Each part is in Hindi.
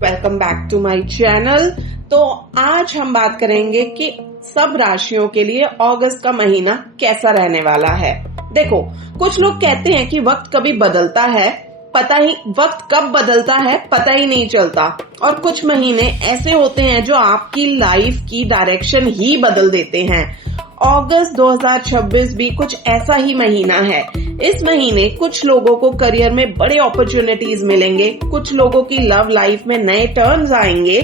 Welcome back to my channel. तो आज हम बात करेंगे कि सब राशियों के लिए अगस्त का महीना कैसा रहने वाला है। देखो, कुछ लोग कहते हैं कि वक्त कभी बदलता है, वक्त कब बदलता है पता ही नहीं चलता, और कुछ महीने ऐसे होते हैं जो आपकी लाइफ की डायरेक्शन ही बदल देते हैं। अगस्त 2026 भी कुछ ऐसा ही महीना है। इस महीने कुछ लोगों को करियर में बड़े अपॉर्चुनिटीज मिलेंगे, कुछ लोगों की लव लाइफ में नए टर्न्स आएंगे,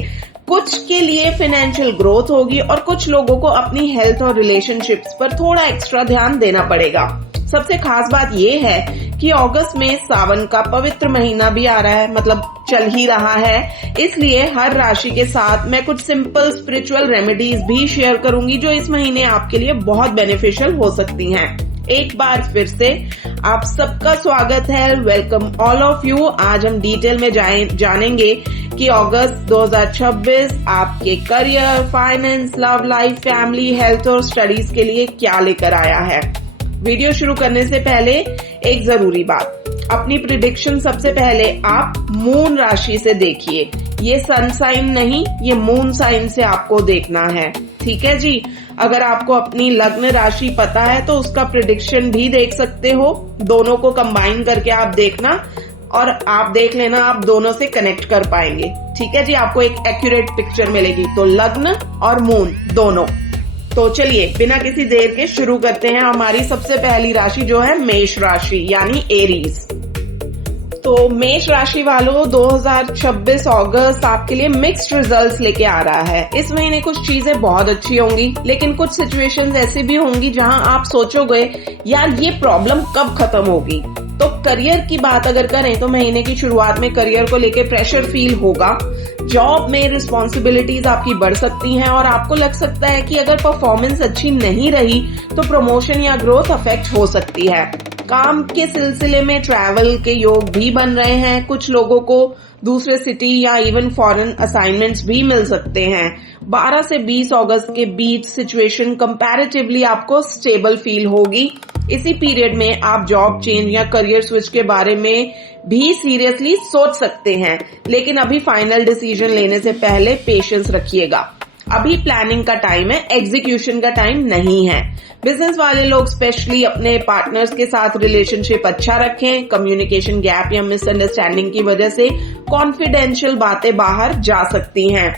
कुछ के लिए फाइनेंशियल ग्रोथ होगी और कुछ लोगों को अपनी हेल्थ और रिलेशनशिप्स पर थोड़ा एक्स्ट्रा ध्यान देना पड़ेगा। सबसे खास बात यह है कि अगस्त में सावन का पवित्र महीना भी आ रहा है, मतलब चल ही रहा है। इसलिए हर राशि के साथ मैं कुछ सिंपल स्पिरिचुअल रेमेडीज भी शेयर करूंगी जो इस महीने आपके लिए बहुत बेनिफिशियल हो सकती हैं। एक बार फिर से आप सबका स्वागत है। Welcome all of you. आज हम डिटेल में जानेंगे कि अगस्त 2026 आपके career, finance, love life, family, health और स्टडीज के लिए क्या लेकर आया है। वीडियो शुरू करने से पहले एक जरूरी बात, अपनी प्रिडिक्शन सबसे पहले आप मून राशि से देखिए। ये सन साइन नहीं, ये मून साइन से आपको देखना है, ठीक है जी। अगर आपको अपनी लग्न राशि पता है तो उसका प्रिडिक्शन भी देख सकते हो। दोनों को कंबाइन करके आप देखना और आप देख लेना, आप दोनों से कनेक्ट कर पाएंगे, ठीक है जी। आपको एक एक्यूरेट पिक्चर मिलेगी। तो लग्न और मून दोनों। तो चलिए बिना किसी देर के शुरू करते हैं। हमारी सबसे पहली राशि जो है मेष राशि यानी एरीज। तो मेष राशि वालों, 2026 अगस्त आपके लिए मिक्स्ड रिजल्ट्स लेके आ रहा है। इस महीने कुछ चीजें बहुत अच्छी होंगी, लेकिन कुछ सिचुएशंस ऐसी भी होंगी जहां आप सोचोगे यार ये प्रॉब्लम कब खत्म होगी। तो करियर की बात अगर करें तो महीने की शुरुआत में करियर को लेके प्रेशर फील होगा। जॉब में रिस्पॉन्सिबिलिटीज आपकी बढ़ सकती हैं और आपको लग सकता है कि अगर परफॉर्मेंस अच्छी नहीं रही तो प्रमोशन या ग्रोथ अफेक्ट हो सकती है। काम के सिलसिले में ट्रैवल के योग भी बन रहे हैं। कुछ लोगों को दूसरे सिटी या इवन फॉरेन असाइनमेंट्स भी मिल सकते हैं। 12 से 20 अगस्त के बीच सिचुएशन कंपैरेटिवली आपको स्टेबल फील होगी। इसी पीरियड में आप जॉब चेंज या करियर स्विच के बारे में भी सीरियसली सोच सकते हैं, लेकिन अभी फाइनल डिसीजन लेने से पहले पेशेंस रखिएगा। अभी प्लानिंग का टाइम है, एग्जीक्यूशन का टाइम नहीं है। बिजनेस वाले लोग स्पेशली अपने पार्टनर्स के साथ रिलेशनशिप अच्छा रखें। कम्युनिकेशन गैप या मिसअंडरस्टैंडिंग की वजह से कॉन्फिडेंशियल बातें बाहर जा सकती हैं।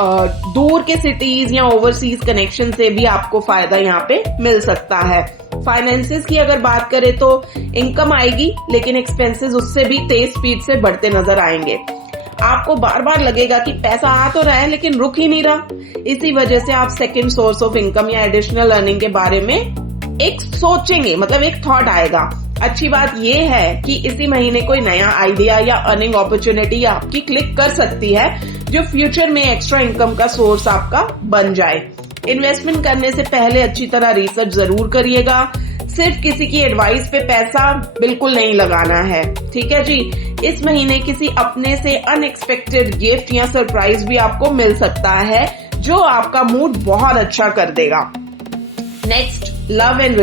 दूर के सिटीज या ओवरसीज कनेक्शन से भी आपको फायदा यहाँ पे मिल सकता है। फाइनेंसेस की अगर बात करें तो इनकम आएगी, लेकिन एक्सपेंसेस उससे भी तेज स्पीड से बढ़ते नजर आएंगे। आपको बार बार लगेगा कि पैसा आ तो रहा है लेकिन रुक ही नहीं रहा। इसी वजह से आप सेकंड सोर्स ऑफ इनकम या एडिशनल अर्निंग के बारे में एक सोचेंगे, मतलब एक थॉट आएगा। अच्छी बात यह है कि इसी महीने कोई नया आइडिया या अर्निंग अपॉर्चुनिटी आपकी क्लिक कर सकती है जो फ्यूचर में एक्स्ट्रा इनकम का सोर्स आपका बन जाए। इन्वेस्टमेंट करने से पहले अच्छी तरह रिसर्च जरूर करिएगा। सिर्फ किसी की एडवाइस पे पैसा बिल्कुल नहीं लगाना है, ठीक है जी। इस महीने किसी अपने से अनएक्सपेक्टेड गिफ्ट या सरप्राइज भी आपको मिल सकता है जो आपका मूड बहुत अच्छा कर देगा। नेक्स्ट, लव एंड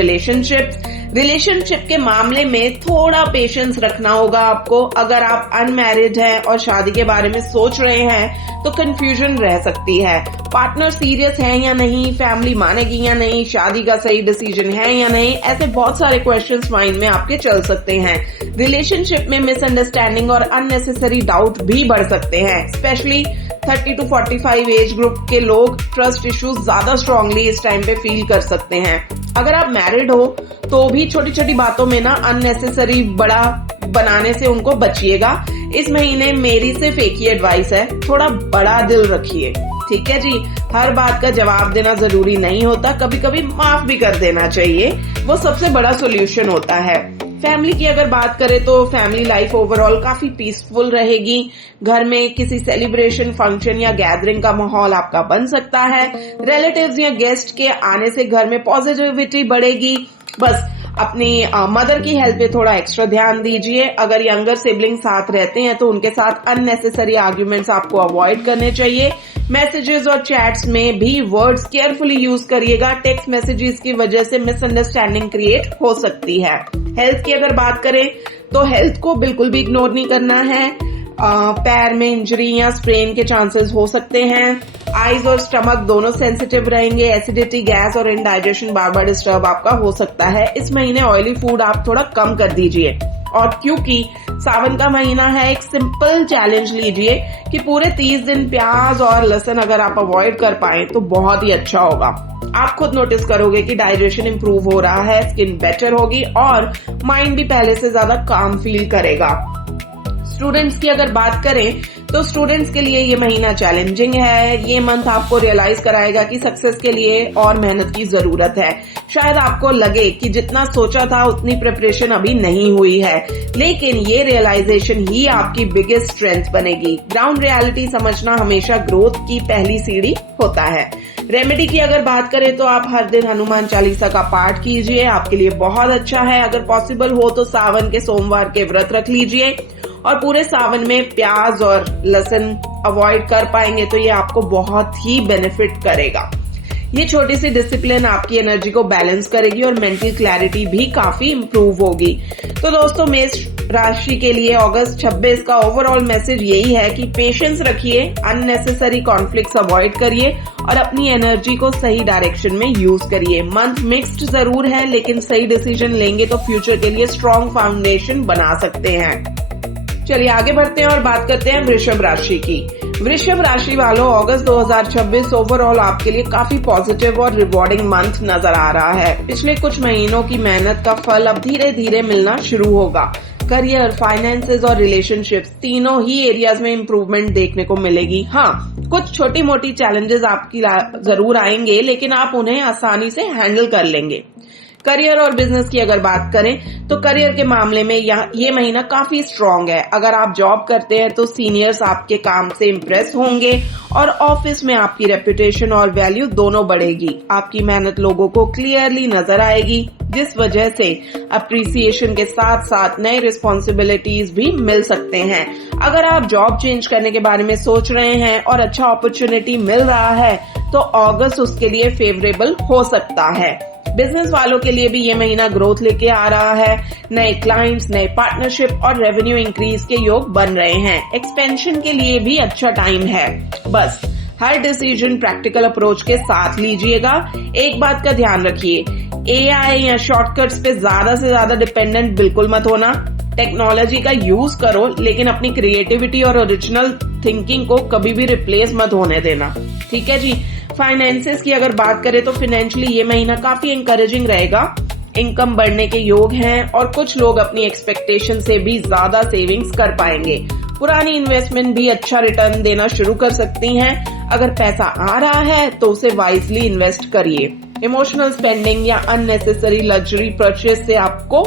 रिलेशनशिप के मामले में थोड़ा पेशेंस रखना होगा आपको। अगर आप अनमैरिड हैं और शादी के बारे में सोच रहे हैं तो कंफ्यूजन रह सकती है। पार्टनर सीरियस है या नहीं, फैमिली मानेगी या नहीं, शादी का सही डिसीजन है या नहीं, ऐसे बहुत सारे क्वेश्चंस माइंड में आपके चल सकते हैं। रिलेशनशिप में मिसअंडरस्टैंडिंग और अननेसेसरी डाउट भी बढ़ सकते हैं। स्पेशली 30 to 45 एज ग्रुप के लोग ट्रस्ट इश्यूज ज्यादा स्ट्रांगली इस टाइम पे फील कर सकते हैं। अगर आप मैरिड हो तो भी छोटी छोटी बातों में ना अननेसेसरी बड़ा बनाने से उनको बचिएगा। इस महीने मेरी सिर्फ एक ही एडवाइस है, थोड़ा बड़ा दिल रखिए, ठीक है जी। हर बात का जवाब देना जरूरी नहीं होता, कभी कभी माफ भी कर देना चाहिए, वो सबसे बड़ा सोल्यूशन होता है। फैमिली की अगर बात करें तो फैमिली लाइफ ओवरऑल काफी पीसफुल रहेगी। घर में किसी सेलिब्रेशन, फंक्शन या गैदरिंग का माहौल आपका बन सकता है। रिलेटिव्स या गेस्ट के आने से घर में पॉजिटिविटी बढ़ेगी। बस अपनी मदर की हेल्थ पे थोड़ा एक्स्ट्रा ध्यान दीजिए। अगर यंगर सिबलिंग साथ रहते हैं तो उनके साथ अननेसेसरी आर्ग्यूमेंट्स आपको अवॉइड करने चाहिए। मैसेजेस और चैट्स में भी वर्ड्स केयरफुली यूज करिएगा। टेक्स्ट मैसेजेस की वजह से मिसअंडरस्टैंडिंग क्रिएट हो सकती है। हेल्थ की अगर बात करें तो हेल्थ को बिल्कुल भी इग्नोर नहीं करना है। पैर में इंजरी या स्ट्रेन के चांसेस हो सकते हैं। आईज और स्टमक दोनों सेंसिटिव रहेंगे। एसिडिटी, गैस और इंडाइजेशन बार बार डिस्टर्ब आपका हो सकता है। इस महीने ऑयली फूड आप थोड़ा कम कर दीजिए। और क्योंकि सावन का महीना है, एक सिंपल चैलेंज लीजिए कि पूरे 30 दिन प्याज और लहसुन अगर आप अवॉइड कर पाए तो बहुत ही अच्छा होगा। आप खुद नोटिस करोगे कि डाइजेशन इंप्रूव हो रहा है, स्किन बेटर होगी और माइंड भी पहले से ज्यादा काम फील करेगा। स्टूडेंट्स की अगर बात करें तो स्टूडेंट्स के लिए ये महीना चैलेंजिंग है। ये मंथ आपको रियलाइज कराएगा कि सक्सेस के लिए और मेहनत की जरूरत है। शायद आपको लगे कि जितना सोचा था उतनी प्रिपरेशन अभी नहीं हुई है, लेकिन ये रियलाइजेशन ही आपकी बिगेस्ट स्ट्रेंथ बनेगी। ग्राउंड रियलिटी समझना हमेशा ग्रोथ की पहली सीढ़ी होता है। रेमेडी की अगर बात करें तो आप हर दिन हनुमान चालीसा का पाठ कीजिए, आपके लिए बहुत अच्छा है। अगर पॉसिबल हो तो सावन के सोमवार के व्रत रख लीजिए और पूरे सावन में प्याज और लहसुन अवॉइड कर पाएंगे तो ये आपको बहुत ही बेनिफिट करेगा। ये छोटी सी डिसिप्लिन आपकी एनर्जी को बैलेंस करेगी और मेंटल क्लैरिटी भी काफी इंप्रूव होगी। तो दोस्तों, मेष राशि के लिए अगस्त 26 का ओवरऑल मैसेज यही है कि पेशेंस रखिए, अननेसेसरी कॉन्फ्लिक्ट्स अवॉइड करिए और अपनी एनर्जी को सही डायरेक्शन में यूज करिए। मंथ मिक्स्ड जरूर है, लेकिन सही डिसीजन लेंगे तो फ्यूचर के लिए स्ट्रॉन्ग फाउंडेशन बना सकते हैं। चलिए आगे बढ़ते हैं और बात करते हैं वृषभ राशि की। वृषभ राशि वालों, अगस्त 2026 ओवरऑल आपके लिए काफी पॉजिटिव और रिवॉर्डिंग मंथ नजर आ रहा है। पिछले कुछ महीनों की मेहनत का फल अब धीरे धीरे मिलना शुरू होगा। करियर, फाइनेंसेस और रिलेशनशिप्स तीनों ही एरियाज में इम्प्रूवमेंट देखने को मिलेगी। हाँ, कुछ छोटी मोटी चैलेंजेस आपकी जरूर आएंगे, लेकिन आप उन्हें आसानी से हैंडल कर लेंगे। करियर और बिजनेस की अगर बात करें तो करियर के मामले में ये महीना काफी स्ट्रांग है। अगर आप जॉब करते हैं तो सीनियर्स आपके काम से इम्प्रेस होंगे और ऑफिस में आपकी रेपुटेशन और वैल्यू दोनों बढ़ेगी। आपकी मेहनत लोगों को क्लियरली नजर आएगी, जिस वजह से अप्रिसिएशन के साथ साथ नए रिस्पॉन्सिबिलिटीज भी मिल सकते हैं। अगर आप जॉब चेंज करने के बारे में सोच रहे हैं और अच्छा अपॉर्चुनिटी मिल रहा है तो अगस्त उसके लिए फेवरेबल हो सकता है। बिजनेस वालों के लिए भी ये महीना ग्रोथ लेके आ रहा है। नए क्लाइंट्स, नए पार्टनरशिप और रेवेन्यू इंक्रीज के योग बन रहे हैं। एक्सपेंशन के लिए भी अच्छा टाइम है। बस हर डिसीजन प्रैक्टिकल अप्रोच के साथ लीजिएगा। एक बात का ध्यान रखिए, एआई या शॉर्टकट्स पे ज्यादा से ज्यादा डिपेंडेंट बिल्कुल मत होना। टेक्नोलॉजी का यूज करो, लेकिन अपनी क्रिएटिविटी और ओरिजिनल थिंकिंग को कभी भी रिप्लेस मत होने देना। ठीक है जी। फाइनेंसेस की अगर बात करें तो फाइनेंशियली ये महीना काफी इंकरेजिंग रहेगा। इनकम बढ़ने के योग हैं और कुछ लोग अपनी एक्सपेक्टेशन से भी ज्यादा सेविंग्स कर पाएंगे। पुरानी इन्वेस्टमेंट भी अच्छा रिटर्न देना शुरू कर सकती हैं। अगर पैसा आ रहा है तो उसे वाइजली इन्वेस्ट करिए। इमोशनल स्पेंडिंग या अननेसेसरी लग्जरी परचेज से आपको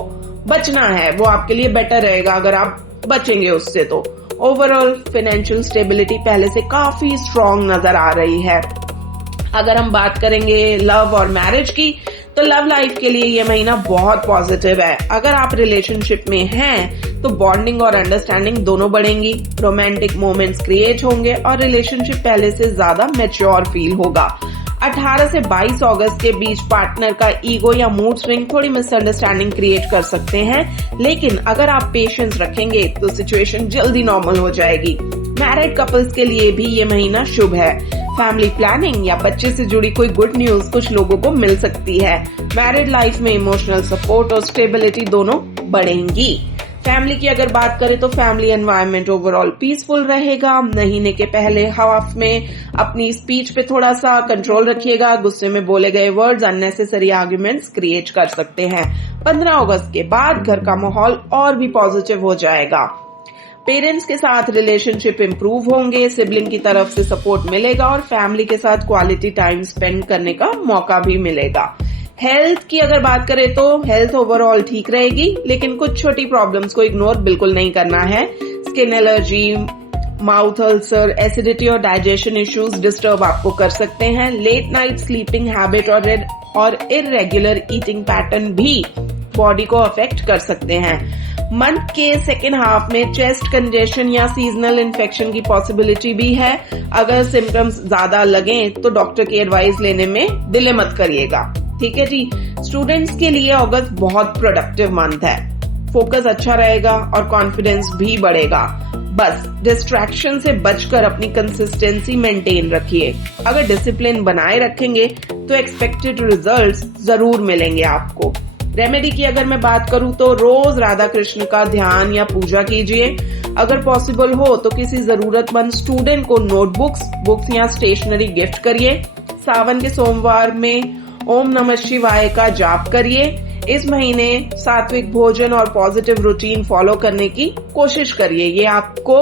बचना है, वो आपके लिए बेटर रहेगा अगर आप बचेंगे उससे। तो ओवरऑल फाइनेंशियल स्टेबिलिटी पहले से काफी स्ट्रांग नजर आ रही है। अगर हम बात करेंगे लव और मैरिज की तो लव लाइफ के लिए ये महीना बहुत पॉजिटिव है। अगर आप रिलेशनशिप में हैं तो बॉन्डिंग और अंडरस्टैंडिंग दोनों बढ़ेंगी। रोमांटिक मोमेंट्स क्रिएट होंगे और रिलेशनशिप पहले से ज्यादा मैच्योर फील होगा। 18 से 22 अगस्त के बीच पार्टनर का ईगो या मूड स्विंग थोड़ी मिसअंडरस्टैंडिंग क्रिएट कर सकते हैं, लेकिन अगर आप पेशेंस रखेंगे तो सिचुएशन जल्दी नॉर्मल हो जाएगी। मैरिड कपल्स के लिए भी ये महीना शुभ है। फैमिली प्लानिंग या बच्चे से जुड़ी कोई गुड न्यूज कुछ लोगों को मिल सकती है। मैरिड लाइफ में इमोशनल सपोर्ट और स्टेबिलिटी दोनों बढ़ेंगी। फैमिली की अगर बात करें तो फैमिली एनवायरनमेंट ओवरऑल पीसफुल रहेगा। महीने के पहले हाफ में अपनी स्पीच पे थोड़ा सा कंट्रोल रखिएगा। गुस्से में बोले गए वर्ड्स अननेसेसरी आर्ग्यूमेंट्स क्रिएट कर सकते हैं। 15 अगस्त के बाद घर का माहौल और भी पॉजिटिव हो जाएगा। पेरेंट्स के साथ रिलेशनशिप इंप्रूव होंगे, सिबलिंग की तरफ से सपोर्ट मिलेगा और फैमिली के साथ क्वालिटी टाइम स्पेंड करने का मौका भी मिलेगा। हेल्थ की अगर बात करें तो हेल्थ ओवरऑल ठीक रहेगी, लेकिन कुछ छोटी प्रॉब्लम्स को इग्नोर बिल्कुल नहीं करना है। Skin allergy, mouth ulcer, acidity और डाइजेशन इश्यूज डिस्टर्ब आपको कर सकते हैं। लेट नाइट स्लीपिंग हैबिट और इररेगुलर ईटिंग पैटर्न भी बॉडी को अफेक्ट कर सकते हैं। मंथ के सेकेंड हाफ में चेस्ट कंजेशन या सीजनल इन्फेक्शन की पॉसिबिलिटी भी है। अगर सिम्टम्स ज्यादा लगें तो डॉक्टर की एडवाइस लेने में डिले मत करिएगा। ठीक है जी। स्टूडेंट्स के लिए अगस्त बहुत प्रोडक्टिव मंथ है। फोकस अच्छा रहेगा और कॉन्फिडेंस भी बढ़ेगा। बस डिस्ट्रैक्शन से बचकर अपनी कंसिस्टेंसी मेंटेन रखिए। अगर डिसिप्लिन बनाए रखेंगे तो एक्सपेक्टेड रिजल्ट्स जरूर मिलेंगे आपको। रेमेडी की अगर मैं बात करूं तो रोज राधा कृष्ण का ध्यान या पूजा कीजिए। अगर पॉसिबल हो तो किसी जरूरतमंद स्टूडेंट को नोटबुक्स, बुक्स या स्टेशनरी गिफ्ट करिए। सावन के सोमवार में ओम नमः शिवाय का जाप करिए। इस महीने सात्विक भोजन और पॉजिटिव रूटीन फॉलो करने की कोशिश करिए। ये आपको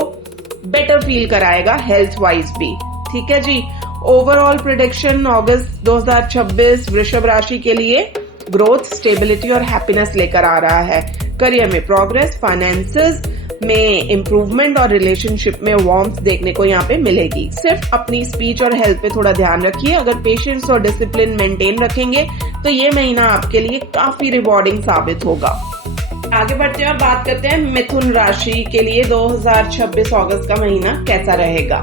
बेटर फील कराएगा हेल्थ वाइज भी। ठीक है जी। ओवरऑल प्रेडिक्शन अगस्त 2026 वृषभ राशि के लिए ग्रोथ, स्टेबिलिटी और हैप्पीनेस लेकर आ रहा है। करियर में प्रोग्रेस, फाइनेंसेस में इम्प्रूवमेंट और रिलेशनशिप में वार्मथ देखने को यहाँ पे मिलेगी। सिर्फ अपनी स्पीच और हेल्थ पे थोड़ा ध्यान रखिए। अगर पेशेंस और डिसिप्लिन मेंटेन रखेंगे तो ये महीना आपके लिए काफी रिवॉर्डिंग साबित होगा। आगे बढ़ते हैं और बात करते हैं मिथुन राशि के लिए 2026 अगस्त का महीना कैसा रहेगा।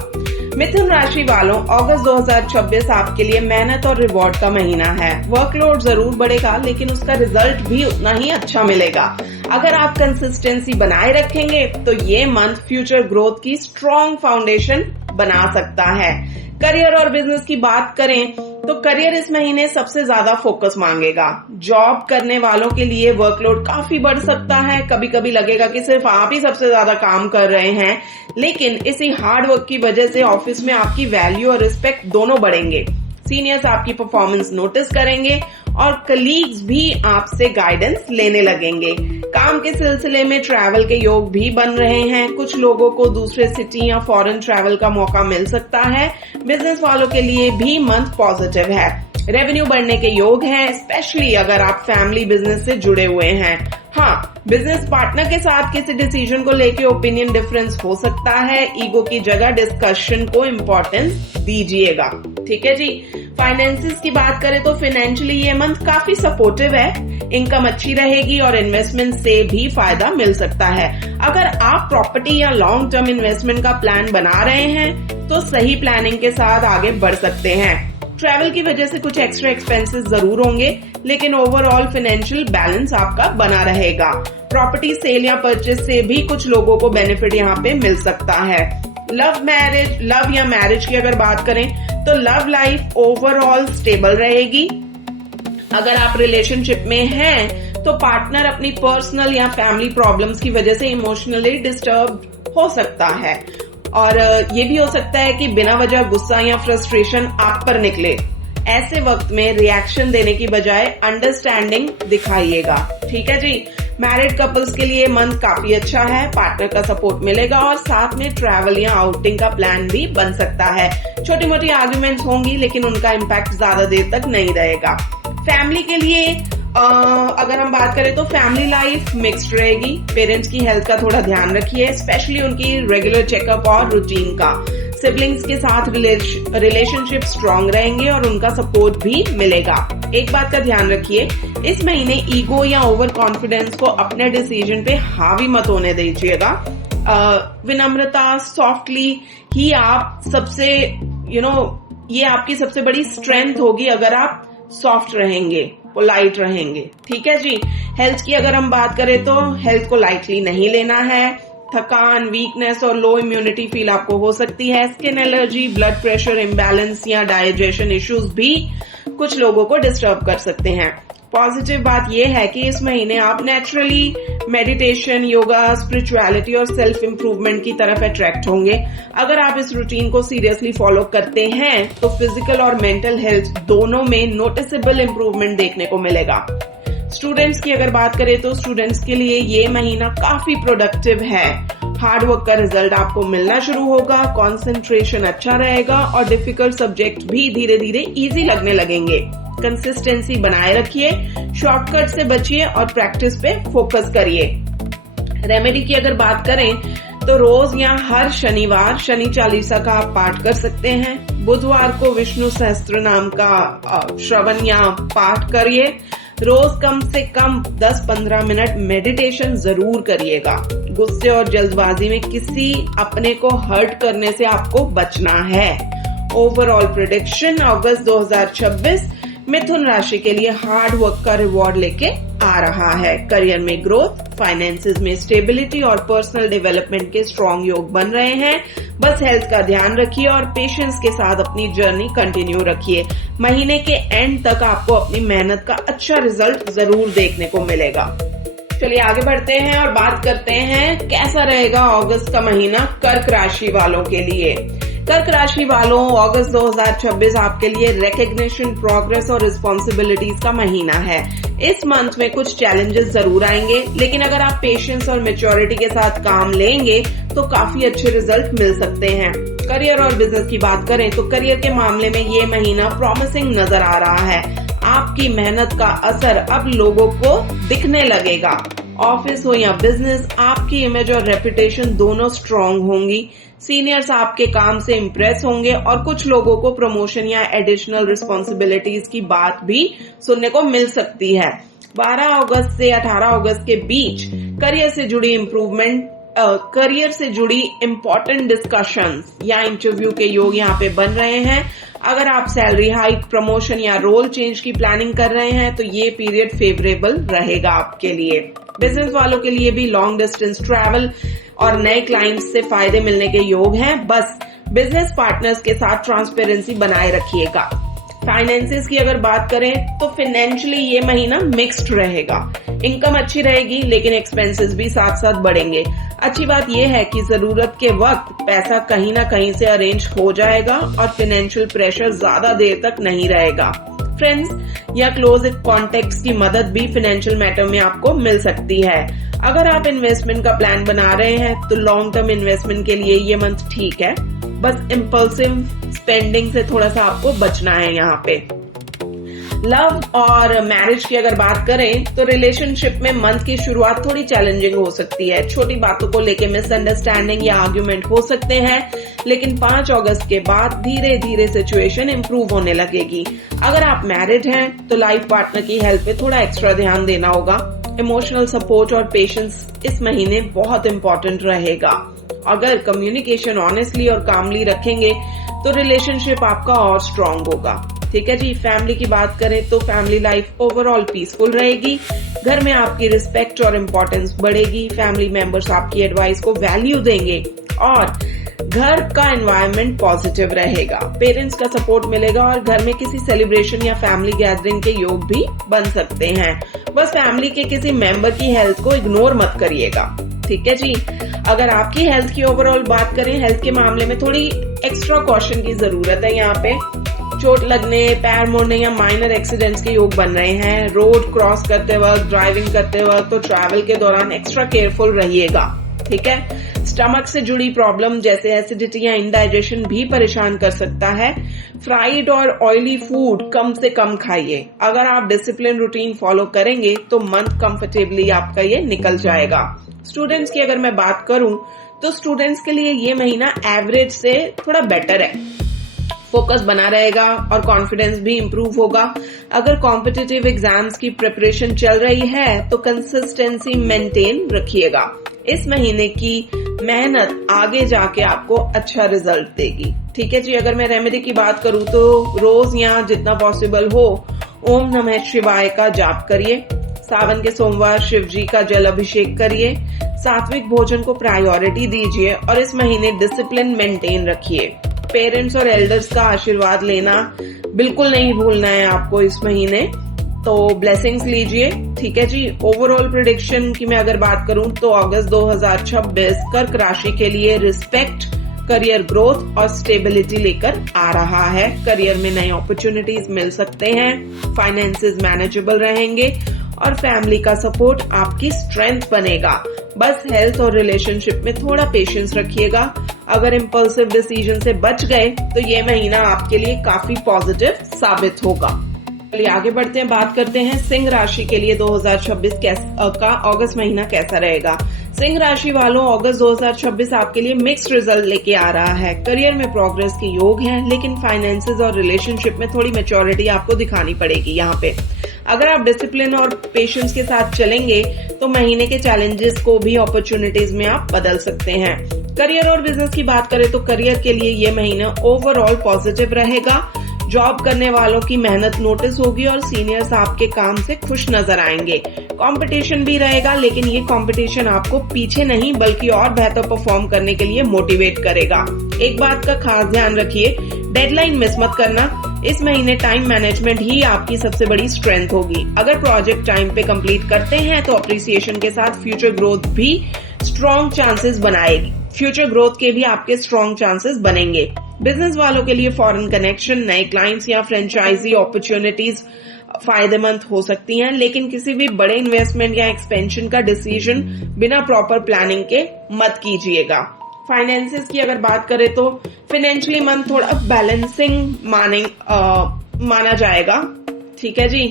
मिथुन राशि वालों, अगस्त 2026 आपके लिए मेहनत और रिवॉर्ड का महीना है। वर्कलोड जरूर बढ़ेगा लेकिन उसका रिजल्ट भी उतना ही अच्छा मिलेगा। अगर आप कंसिस्टेंसी बनाए रखेंगे तो ये मंथ फ्यूचर ग्रोथ की स्ट्रॉन्ग फाउंडेशन बना सकता है। करियर और बिजनेस की बात करें तो करियर इस महीने सबसे ज्यादा फोकस मांगेगा। जॉब करने वालों के लिए वर्कलोड काफी बढ़ सकता है। कभी कभी लगेगा कि सिर्फ आप ही सबसे ज्यादा काम कर रहे हैं, लेकिन इसी हार्ड वर्क की वजह से ऑफिस में आपकी वैल्यू और रिस्पेक्ट दोनों बढ़ेंगे। सीनियर्स आपकी परफॉर्मेंस नोटिस करेंगे और कलीग्स भी आपसे गाइडेंस लेने लगेंगे। काम के सिलसिले में ट्रैवल के योग भी बन रहे हैं। कुछ लोगों को दूसरे सिटी या फॉरेन ट्रैवल का मौका मिल सकता है। बिजनेस वालों के लिए भी मंथ पॉजिटिव है। रेवेन्यू बढ़ने के योग हैं, स्पेशली अगर आप फैमिली बिजनेस से जुड़े हुए हैं। हाँ, बिजनेस पार्टनर के साथ किसी डिसीजन को लेके ओपिनियन डिफरेंस हो सकता है। ईगो की जगह डिस्कशन को इम्पोर्टेंस दीजिएगा। ठीक है जी। फाइनेंसेस की बात करें तो फाइनेंशियली ये मंथ काफी सपोर्टिव है। इनकम अच्छी रहेगी और इन्वेस्टमेंट से भी फायदा मिल सकता है। अगर आप प्रॉपर्टी या लॉन्ग टर्म इन्वेस्टमेंट का प्लान बना रहे हैं तो सही प्लानिंग के साथ आगे बढ़ सकते हैं। ट्रैवल की वजह से कुछ एक्स्ट्रा एक्सपेंसेस जरूर होंगे, लेकिन ओवरऑल फाइनेंशियल बैलेंस आपका बना रहेगा। प्रॉपर्टी सेल या परचेज से भी कुछ लोगों को बेनिफिट यहाँ पे मिल सकता है। लव या मैरिज की अगर बात करें तो लव लाइफ ओवरऑल स्टेबल रहेगी। अगर आप रिलेशनशिप में हैं तो पार्टनर अपनी पर्सनल या फैमिली प्रॉब्लम्स की वजह से इमोशनली डिस्टर्ब हो सकता है और ये भी हो सकता है कि बिना वजह गुस्सा या फ्रस्ट्रेशन आप पर निकले। ऐसे वक्त में रिएक्शन देने की बजाय अंडरस्टैंडिंग दिखाइएगा। ठीक है जी। मैरिड कपल्स के लिए मंथ काफी अच्छा है। पार्टनर का सपोर्ट मिलेगा और साथ में ट्रैवल या आउटिंग का प्लान भी बन सकता है। छोटी मोटी आर्ग्यूमेंट्स होंगी लेकिन उनका इम्पैक्ट ज्यादा देर तक नहीं रहेगा। फैमिली के लिए अगर हम बात करें तो फैमिली लाइफ मिक्स्ड रहेगी। पेरेंट्स की हेल्थ का थोड़ा ध्यान रखिए, स्पेशली उनकी रेगुलर चेकअप और रूटीन का। सिबलिंग्स के साथ रिलेशनशिप स्ट्रांग रहेंगे और उनका सपोर्ट भी मिलेगा। एक बात का ध्यान रखिए, इस महीने ईगो या ओवर कॉन्फिडेंस को अपने डिसीजन पे हावी मत होने दीजिएगा। विनम्रता, सॉफ्टली ही आप सबसे ये आपकी सबसे बड़ी स्ट्रेंथ होगी अगर आप सॉफ्ट रहेंगे, पोलाइट रहेंगे। ठीक है जी। हेल्थ की अगर हम बात करें तो हेल्थ को लाइटली नहीं लेना है। थकान, वीकनेस और लो इम्यूनिटी फील आपको हो सकती है। Skin allergy, blood pressure imbalance या डाइजेशन इश्यूज भी कुछ लोगों को डिस्टर्ब कर सकते हैं। पॉजिटिव बात यह है कि इस महीने आप नेचुरली मेडिटेशन, योगा, स्पिरिचुअलिटी और सेल्फ इम्प्रूवमेंट की तरफ अट्रैक्ट होंगे। अगर आप इस रूटीन को सीरियसली फॉलो करते हैं तो फिजिकल और मेंटल हेल्थ दोनों में नोटिसेबल इम्प्रूवमेंट देखने को मिलेगा। स्टूडेंट्स की अगर बात करें तो स्टूडेंट्स के लिए ये महीना काफी प्रोडक्टिव है। हार्ड वर्क का रिजल्ट आपको मिलना शुरू होगा, कंसंट्रेशन अच्छा रहेगा और डिफिकल्ट सब्जेक्ट भी धीरे धीरे इजी लगने लगेंगे। कंसिस्टेंसी बनाए रखिए, शॉर्टकट से बचिए और प्रैक्टिस पे फोकस करिए। रेमेडी की अगर बात करें तो रोज या हर शनिवार शनि चालीसा का आप पाठ कर सकते हैं। बुधवार को विष्णु सहस्त्र नाम का श्रवण या पाठ करिए। रोज कम से कम 10-15 मिनट मेडिटेशन जरूर करिएगा। गुस्से और जल्दबाजी में किसी अपने को हर्ट करने से आपको बचना है। ओवरऑल प्रेडिक्शन अगस्त 2026 मिथुन राशि के लिए हार्ड वर्क का रिवॉर्ड लेके आ रहा है। करियर में ग्रोथ, फाइनेंसेस में स्टेबिलिटी और पर्सनल डेवलपमेंट के स्ट्रॉन्ग योग बन रहे हैं। बस हेल्थ का ध्यान रखिए और पेशेंस के साथ अपनी जर्नी कंटिन्यू रखिए। महीने के एंड तक आपको अपनी मेहनत का अच्छा रिजल्ट जरूर देखने को मिलेगा। चलिए आगे बढ़ते हैं और बात करते हैं कैसा रहेगा अगस्त का महीना कर्क राशि वालों के लिए। कर्क राशि वालों, अगस्त 2026 आपके लिए रिकग्निशन, प्रोग्रेस और रिस्पॉन्सिबिलिटीज का महीना है। इस मंथ में कुछ चैलेंजेस जरूर आएंगे, लेकिन अगर आप पेशेंस और मैच्योरिटी के साथ काम लेंगे तो काफी अच्छे रिजल्ट मिल सकते हैं। करियर और बिजनेस की बात करें तो करियर के मामले में ये महीना प्रॉमिसिंग नजर आ रहा है। आपकी मेहनत का असर अब लोगों को दिखने लगेगा। ऑफिस हो या बिजनेस, आपकी इमेज और रेपुटेशन दोनों स्ट्रॉन्ग होंगी। सीनियर्स आपके काम से इम्प्रेस होंगे और कुछ लोगों को प्रमोशन या एडिशनल रिस्पॉन्सिबिलिटीज की बात भी सुनने को मिल सकती है। 12 अगस्त से 18 अगस्त के बीच करियर से जुड़ी इम्पोर्टेंट डिस्कशंस या इंटरव्यू के योग यहाँ पे बन रहे हैं। अगर आप सैलरी हाइक, प्रमोशन या रोल चेंज की प्लानिंग कर रहे हैं तो ये पीरियड फेवरेबल रहेगा आपके लिए। बिजनेस वालों के लिए भी लॉन्ग डिस्टेंस ट्रैवल और नए क्लाइंट्स से फायदे मिलने के योग हैं। बस बिजनेस पार्टनर्स के साथ ट्रांसपेरेंसी बनाए रखिएगा। फाइनेंसेस की अगर बात करें तो फाइनेंशियली ये महीना मिक्स्ड रहेगा। इनकम अच्छी रहेगी लेकिन एक्सपेंसेस भी साथ साथ बढ़ेंगे। अच्छी बात यह है कि जरूरत के वक्त पैसा कहीं ना कहीं से अरेंज हो जाएगा और फाइनेंशियल प्रेशर ज्यादा देर तक नहीं रहेगा। फ्रेंड्स या क्लोज कॉन्टेक्ट्स की मदद भी फाइनेंशियल मैटर में आपको मिल सकती है। अगर आप इन्वेस्टमेंट का प्लान बना रहे हैं तो लॉन्ग टर्म इन्वेस्टमेंट के लिए ये मंथ ठीक है। बस इम्पल्सिव स्पेंडिंग से थोड़ा सा आपको बचना है यहाँ पे। लव और मैरिज की अगर बात करें तो रिलेशनशिप में मंथ की शुरुआत थोड़ी चैलेंजिंग हो सकती है। छोटी बातों को लेके मिसअंडरस्टैंडिंग या आर्ग्यूमेंट हो सकते हैं, लेकिन 5 अगस्त के बाद धीरे धीरे सिचुएशन इंप्रूव होने लगेगी। अगर आप मैरिड हैं तो लाइफ पार्टनर की हेल्थ पे थोड़ा एक्स्ट्रा ध्यान देना होगा। इमोशनल सपोर्ट और पेशेंस इस महीने बहुत इंपॉर्टेंट रहेगा। अगर कम्युनिकेशन ऑनेस्टली और कामली रखेंगे तो रिलेशनशिप आपका और स्ट्रांग होगा। ठीक है जी। फैमिली की बात करें तो फैमिली लाइफ ओवरऑल पीसफुल रहेगी। घर में आपकी रिस्पेक्ट और इम्पोर्टेंस बढ़ेगी। फैमिली मेंबर्स आपकी एडवाइस को वैल्यू देंगे और घर का एनवायरनमेंट पॉजिटिव रहेगा। पेरेंट्स का सपोर्ट मिलेगा और घर में किसी सेलिब्रेशन या फैमिली गैदरिंग के योग भी बन सकते हैं। बस फैमिली के किसी मेंबर की हेल्थ को इग्नोर मत करिएगा। ठीक है जी। अगर आपकी हेल्थ की ओवरऑल बात करें, हेल्थ के मामले में थोड़ी एक्स्ट्रा कॉशन की जरूरत है। यहाँ पे चोट लगने, पैर मुड़ने या माइनर एक्सीडेंट्स के योग बन रहे हैं। रोड क्रॉस करते वक्त, ड्राइविंग करते वक्त तो ट्रैवल के दौरान एक्स्ट्रा केयरफुल रहिएगा। ठीक है। स्टमक से जुड़ी प्रॉब्लम जैसे एसिडिटी या इंडाइजेशन भी परेशान कर सकता है। फ्राइड और ऑयली फूड कम से कम खाइए। अगर आप डिसिप्लिन रूटीन फॉलो करेंगे तो मंथ कंफर्टेबली आपका ये निकल जाएगा। स्टूडेंट्स की अगर मैं बात करूं तो स्टूडेंट्स के लिए ये महीना एवरेज से थोड़ा बेटर है। फोकस बना रहेगा और कॉन्फिडेंस भी इम्प्रूव होगा। अगर कॉम्पिटिटिव एग्जाम्स की प्रिपरेशन चल रही है तो कंसिस्टेंसी मेंटेन रखिएगा। इस महीने की मेहनत आगे जाके आपको अच्छा रिजल्ट देगी। ठीक है जी। अगर मैं रेमेडी की बात करूं तो रोज यहाँ जितना पॉसिबल हो ओम नमः शिवाय का जाप करिए। सावन के सोमवार शिव जी का जल अभिषेक करिए। सात्विक भोजन को प्रायोरिटी दीजिए और इस महीने डिसिप्लिन मेंटेन रखिए। पेरेंट्स और एल्डर्स का आशीर्वाद लेना बिल्कुल नहीं भूलना है आपको इस महीने। तो ब्लेसिंग्स लीजिए। ठीक है जी। ओवरऑल प्रेडिक्शन की मैं अगर बात करूं तो अगस्त 2026 कर्क राशि के लिए रिस्पेक्ट, करियर ग्रोथ और स्टेबिलिटी लेकर आ रहा है। करियर में नए अपॉर्चुनिटीज मिल सकते हैं। फाइनेंसेस मैनेजेबल रहेंगे और फैमिली का सपोर्ट आपकी स्ट्रेंथ बनेगा। बस हेल्थ और रिलेशनशिप में थोड़ा पेशेंस रखिएगा। अगर इम्पल्सिव डिसीजन से बच गए तो ये महीना आपके लिए काफी पॉजिटिव साबित होगा। चलिए आगे बढ़ते हैं, बात करते हैं सिंह राशि के लिए 2026 का अगस्त महीना कैसा रहेगा। सिंह राशि वालों, अगस्त 2026 आपके लिए मिक्स्ड रिजल्ट लेके आ रहा है। करियर में प्रोग्रेस के योग हैं, लेकिन फाइनेंसेस और रिलेशनशिप में थोड़ी मैच्योरिटी आपको दिखानी पड़ेगी। यहाँ पे अगर आप डिसिप्लिन और पेशेंस के साथ चलेंगे तो महीने के चैलेंजेस को भी अपॉर्चुनिटीज में आप बदल सकते हैं। करियर और बिजनेस की बात करें तो करियर के लिए ये महीना ओवरऑल पॉजिटिव रहेगा। जॉब करने वालों की मेहनत नोटिस होगी और सीनियर्स आपके काम से खुश नजर आएंगे। कंपटीशन भी रहेगा, लेकिन ये कंपटीशन आपको पीछे नहीं बल्कि और बेहतर परफॉर्म करने के लिए मोटिवेट करेगा। एक बात का खास ध्यान रखिए, डेडलाइन मिस मत करना। इस महीने टाइम मैनेजमेंट ही आपकी सबसे बड़ी स्ट्रेंथ होगी। अगर प्रोजेक्ट टाइम पे कंप्लीट करते हैं तो अप्रिसिएशन के साथ फ्यूचर ग्रोथ भी स्ट्रॉन्ग चांसेस बनाएगी। फ्यूचर ग्रोथ के भी आपके स्ट्रॉन्ग चांसेस बनेंगे। बिजनेस वालों के लिए फॉरेन कनेक्शन, नए क्लाइंट्स या फ्रेंचाइजी अपॉर्चुनिटीज फायदेमंद हो सकती हैं, लेकिन किसी भी बड़े इन्वेस्टमेंट या एक्सपेंशन का डिसीजन बिना प्रॉपर प्लानिंग के मत कीजिएगा। फाइनेंसेस की अगर बात करें तो फाइनेंशियली मंथ थोड़ा बैलेंसिंग माना जाएगा। ठीक है जी,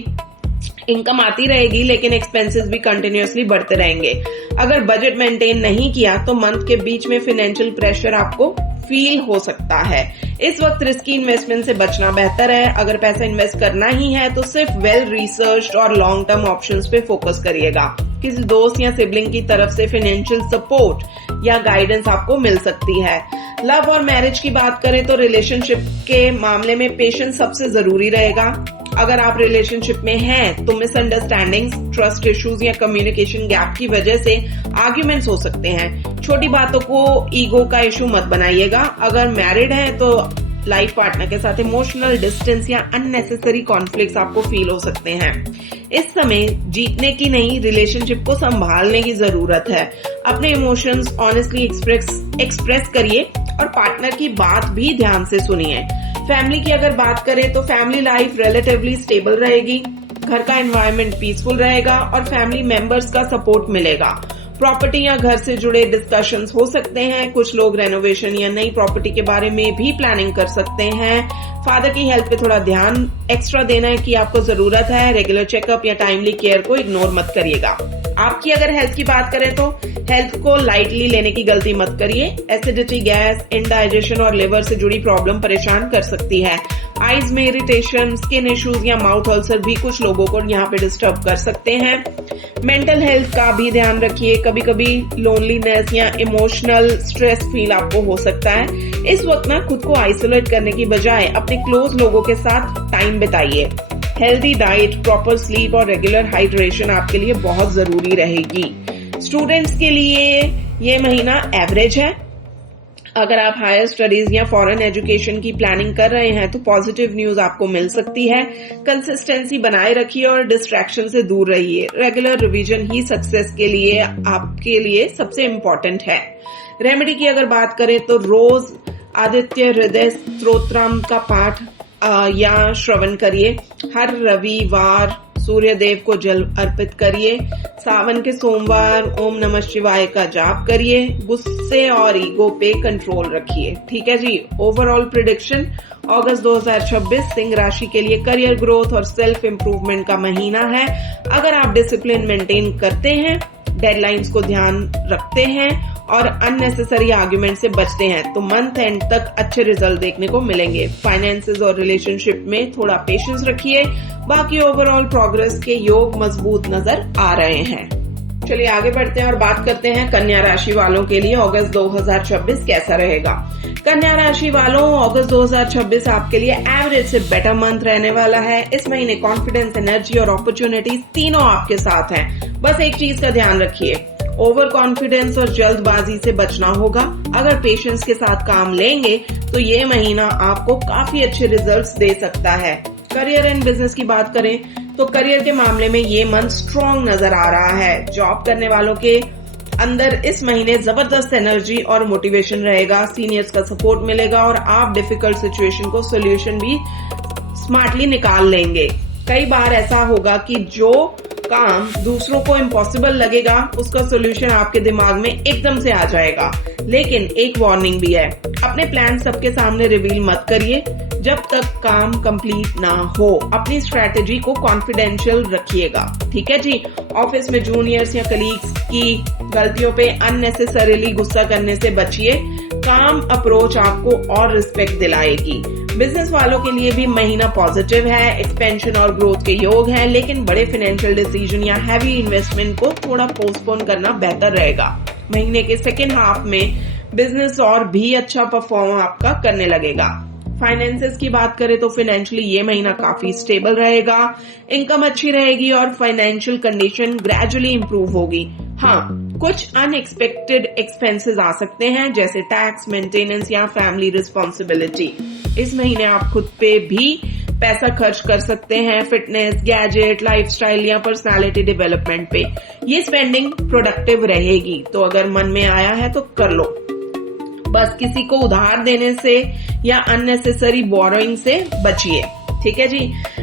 इनकम आती रहेगी लेकिन एक्सपेंसेस भी कंटिन्यूअसली बढ़ते रहेंगे। अगर बजट मेंटेन नहीं किया तो मंथ के बीच में फाइनेंशियल प्रेशर आपको फील हो सकता है। इस वक्त रिस्की इन्वेस्टमेंट से बचना बेहतर है। अगर पैसा इन्वेस्ट करना ही है तो सिर्फ वेल रिसर्च्ड और लॉन्ग टर्म ऑप्शंस पे फोकस करिएगा। किसी दोस्त या सिबलिंग की तरफ से फाइनेंशियल सपोर्ट या गाइडेंस आपको मिल सकती है। लव और मैरिज की बात करें तो रिलेशनशिप के मामले में पेशेंस सबसे जरूरी रहेगा। अगर आप रिलेशनशिप में हैं तो मिसअंडरस्टैंडिंग्स, ट्रस्ट इश्यूज या कम्युनिकेशन गैप की वजह से आर्ग्यूमेंट्स हो सकते हैं। छोटी बातों को ईगो का इशू मत बनाइएगा। अगर मैरिड है तो लाइफ पार्टनर के साथ इमोशनल डिस्टेंस या अननेसेसरी कॉन्फ्लिक्ट्स आपको फील हो सकते हैं। इस समय जीतने की नहीं, रिलेशनशिप को संभालने की जरूरत है। अपने इमोशंस ऑनेस्टली एक्सप्रेस करिए और पार्टनर की बात भी ध्यान से सुनिए। फैमिली की अगर बात करें तो फैमिली लाइफ रिलेटिवली स्टेबल रहेगी। घर का एनवायरनमेंट पीसफुल रहेगा और फैमिली मेंबर्स का सपोर्ट मिलेगा। प्रॉपर्टी या घर से जुड़े डिस्कशंस हो सकते हैं। कुछ लोग रेनोवेशन या नई प्रॉपर्टी के बारे में भी प्लानिंग कर सकते हैं। फादर की हेल्थ पे थोड़ा ध्यान एक्स्ट्रा देना है कि आपको जरूरत है। रेगुलर चेकअप या टाइमली केयर को इग्नोर मत करिएगा। आपकी अगर हेल्थ की बात करें तो हेल्थ को लाइटली लेने की गलती मत करिए। एसिडिटी, गैस, इंडाइजेशन और लिवर से जुड़ी प्रॉब्लम परेशान कर सकती है। आईज में इरिटेशन, स्किन इश्यूज या माउथ अल्सर भी कुछ लोगों को यहाँ पे डिस्टर्ब कर सकते हैं। मेंटल हेल्थ का भी ध्यान रखिए। कभी कभी लोनलीनेस या इमोशनल स्ट्रेस फील आपको हो सकता है। इस वक्त ना खुद को आइसोलेट करने की बजाय अपने क्लोज लोगों के साथ टाइम बिताइए। हेल्दी डाइट, प्रॉपर स्लीप और रेगुलर हाइड्रेशन आपके लिए बहुत जरूरी रहेगी। स्टूडेंट्स के लिए ये महीना एवरेज है। अगर आप हायर स्टडीज या फॉरेन एजुकेशन की प्लानिंग कर रहे हैं तो पॉजिटिव न्यूज आपको मिल सकती है। कंसिस्टेंसी बनाए रखिए और डिस्ट्रैक्शन से दूर रहिए। रेगुलर रिवीजन ही सक्सेस के लिए आपके लिए सबसे इम्पोर्टेंट है। रेमेडी की अगर बात करें तो रोज आदित्य हृदय स्तोत्रम का पाठ या श्रवण करिए। हर रविवार सूर्य देव को जल अर्पित करिए। सावन के सोमवार ओम नमः शिवाय का जाप करिए। गुस्से और ईगो पे कंट्रोल रखिए। ठीक है जी। ओवरऑल प्रेडिक्शन, अगस्त 2026 सिंह राशि के लिए करियर ग्रोथ और सेल्फ इम्प्रूवमेंट का महीना है। अगर आप डिसिप्लिन मेंटेन करते हैं, डेडलाइंस को ध्यान रखते हैं और अननेसेसरी आर्ग्यूमेंट से बचते हैं तो मंथ एंड तक अच्छे रिजल्ट देखने को मिलेंगे। फाइनेंसेस और रिलेशनशिप में थोड़ा पेशेंस रखिए। बाकी ओवरऑल प्रोग्रेस के योग मजबूत नजर आ रहे हैं। चलिए आगे बढ़ते हैं और बात करते हैं कन्या राशि वालों के लिए अगस्त 2026 कैसा रहेगा। कन्या राशि वालों, अगस्त 2026 आपके लिए एवरेज से बेटर मंथ रहने वाला है। इस महीने कॉन्फिडेंस, एनर्जी और अपॉर्चुनिटीज तीनों आपके साथ हैं। बस एक चीज का ध्यान रखिए, ओवर कॉन्फिडेंस और जल्दबाजी से बचना होगा। अगर पेशेंस के साथ काम लेंगे तो ये महीना आपको काफी अच्छे रिजल्ट्स दे सकता है। करियर एंड बिजनेस की बात करें तो करियर के मामले में ये मंथ स्ट्रॉन्ग नजर आ रहा है। जॉब करने वालों के अंदर इस महीने जबरदस्त एनर्जी और मोटिवेशन रहेगा। सीनियर्स का सपोर्ट मिलेगा और आप डिफिकल्ट सिचुएशन को सोल्यूशन भी स्मार्टली निकाल लेंगे। कई बार ऐसा होगा कि जो काम दूसरों को इम्पॉसिबल लगेगा उसका सोल्यूशन आपके दिमाग में एकदम से आ जाएगा। लेकिन एक वार्निंग भी है, अपने प्लान सबके सामने रिवील मत करिए जब तक काम कंप्लीट ना हो। अपनी स्ट्रैटेजी को कॉन्फिडेंशियल रखिएगा। ठीक है जी। ऑफिस में जूनियर्स या कलीग्स की गलतियों पे अननेसेसरीली गुस्सा करने से बचिए। काम अप्रोच आपको और रिस्पेक्ट दिलाएगी। बिजनेस वालों के लिए भी महीना पॉजिटिव है। एक्सपेंशन और ग्रोथ के योग हैं, लेकिन बड़े फाइनेंशियल डिसीजन या हैवी इन्वेस्टमेंट को थोड़ा पोस्टपोन करना बेहतर रहेगा। महीने के सेकेंड हाफ में बिजनेस और भी अच्छा परफॉर्म आपका करने लगेगा। फाइनेंसेस की बात करें तो फाइनेंशियली ये महीना काफी स्टेबल रहेगा, इनकम अच्छी रहेगी और फाइनेंशियल कंडीशन ग्रेजुअली इंप्रूव होगी। हाँ, कुछ अनएक्सपेक्टेड एक्सपेंसेस आ सकते हैं जैसे टैक्स, मेंटेनेंस या फैमिली रिस्पॉन्सिबिलिटी। इस महीने आप खुद पे भी पैसा खर्च कर सकते हैं, फिटनेस, गैजेट, लाइफस्टाइल या पर्सनालिटी डेवलपमेंट पे। ये स्पेंडिंग प्रोडक्टिव रहेगी, तो अगर मन में आया है तो कर लो। बस किसी को उधार देने से या अननेसेसरी बोरोइंग से बचिए। ठीक है जी।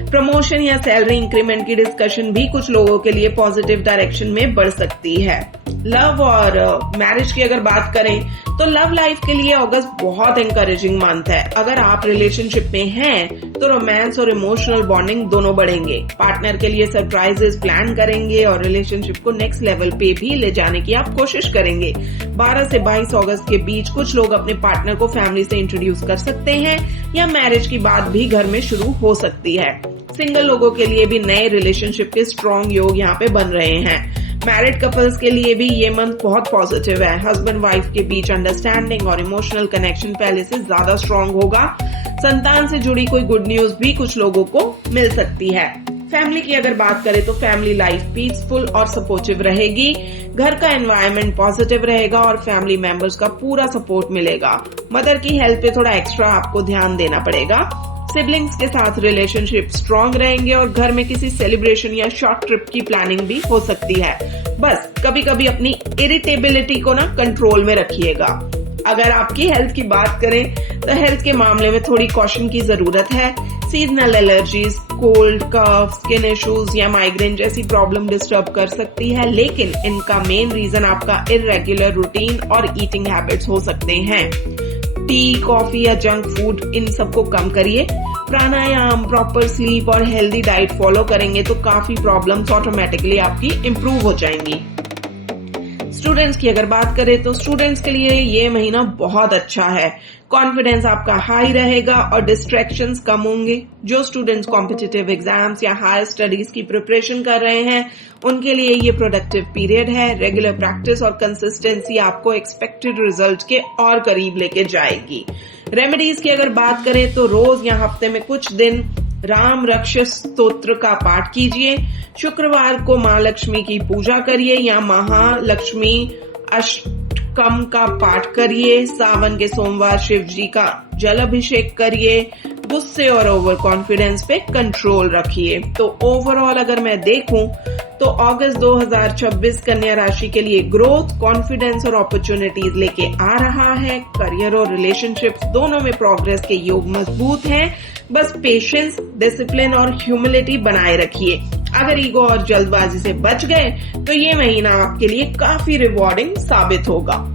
प्रमोशन या सैलरी इंक्रीमेंट की डिस्कशन भी कुछ लोगों के लिए पॉजिटिव डायरेक्शन में बढ़ सकती है। लव और मैरिज की अगर बात करें तो लव लाइफ के लिए अगस्त बहुत एनकरेजिंग मंथ है। अगर आप रिलेशनशिप में हैं तो रोमांस और इमोशनल बॉन्डिंग दोनों बढ़ेंगे। पार्टनर के लिए सरप्राइजेस प्लान करेंगे और रिलेशनशिप को नेक्स्ट लेवल पे भी ले जाने की आप कोशिश करेंगे। 12 से 22 अगस्त के बीच कुछ लोग अपने पार्टनर को फैमिली से इंट्रोड्यूस कर सकते हैं या मैरिज की बात भी घर में शुरू हो सकती है। सिंगल लोगों के लिए भी नए रिलेशनशिप के स्ट्रॉन्ग योग यहाँ पे बन रहे हैं। मैरिड कपल्स के लिए भी ये मंथ बहुत पॉजिटिव है। हस्बैंड वाइफ के बीच अंडरस्टैंडिंग और इमोशनल कनेक्शन पहले से ज्यादा स्ट्रॉन्ग होगा। संतान से जुड़ी कोई गुड न्यूज भी कुछ लोगों को मिल सकती है। फैमिली की अगर बात करें तो फैमिली लाइफ पीसफुल और सपोर्टिव रहेगी। घर का एनवायरनमेंट पॉजिटिव रहेगा और फैमिली मेंबर्स का पूरा सपोर्ट मिलेगा। मदर की हेल्थ पे थोड़ा एक्स्ट्रा आपको ध्यान देना पड़ेगा। सिबलिंग्स के साथ रिलेशनशिप स्ट्रॉन्ग रहेंगे और घर में किसी सेलिब्रेशन या शॉर्ट ट्रिप की प्लानिंग भी हो सकती है। बस कभी कभी अपनी इरिटेबिलिटी को ना कंट्रोल में रखिएगा। अगर आपकी हेल्थ की बात करें तो हेल्थ के मामले में थोड़ी कॉशन की जरूरत है। सीजनल एलर्जीज, कोल्ड, कफ, स्किन इश्यूज या माइग्रेन जैसी प्रॉब्लम डिस्टर्ब कर सकती है, लेकिन इनका मेन रीजन आपका इर्रेगुलर रूटीन और ईटिंग हैबिट्स हो सकते हैं। टी, कॉफी या जंक फूड, इन सबको कम करिए। प्राणायाम, प्रॉपर स्लीप और हेल्दी डाइट फॉलो करेंगे तो काफी प्रॉब्लम्स ऑटोमेटिकली आपकी इम्प्रूव हो जाएंगी। स्टूडेंट्स की अगर बात करें तो स्टूडेंट्स के लिए ये महीना बहुत अच्छा है। कॉन्फिडेंस आपका हाई रहेगा और डिस्ट्रैक्शंस कम होंगे। जो स्टूडेंट्स कॉम्पिटिटिव एग्जाम्स या हायर स्टडीज की प्रिपरेशन कर रहे हैं उनके लिए ये प्रोडक्टिव पीरियड है। रेगुलर प्रैक्टिस और कंसिस्टेंसी आपको एक्सपेक्टेड रिजल्ट के और करीब लेके जाएगी। रेमेडीज की अगर बात करें तो रोज या हफ्ते में कुछ दिन राम रक्ष स्तोत्र का पाठ कीजिए। शुक्रवार को माँ लक्ष्मी की पूजा करिए या महालक्ष्मी अष्टकम का पाठ करिए। सावन के सोमवार शिव जी का जल अभिषेक करिए। गुस्से और ओवर कॉन्फिडेंस पे कंट्रोल रखिए। तो ओवरऑल अगर मैं देखूं तो अगस्त 2026 कन्या राशि के लिए ग्रोथ, कॉन्फिडेंस और अपॉर्चुनिटीज लेके आ रहा है। करियर और रिलेशनशिप्स दोनों में प्रोग्रेस के योग मजबूत हैं। बस पेशेंस, डिसिप्लिन और ह्यूमिलिटी बनाए रखिए। अगर ईगो और जल्दबाजी से बच गए तो ये महीना आपके लिए काफी रिवॉर्डिंग साबित होगा।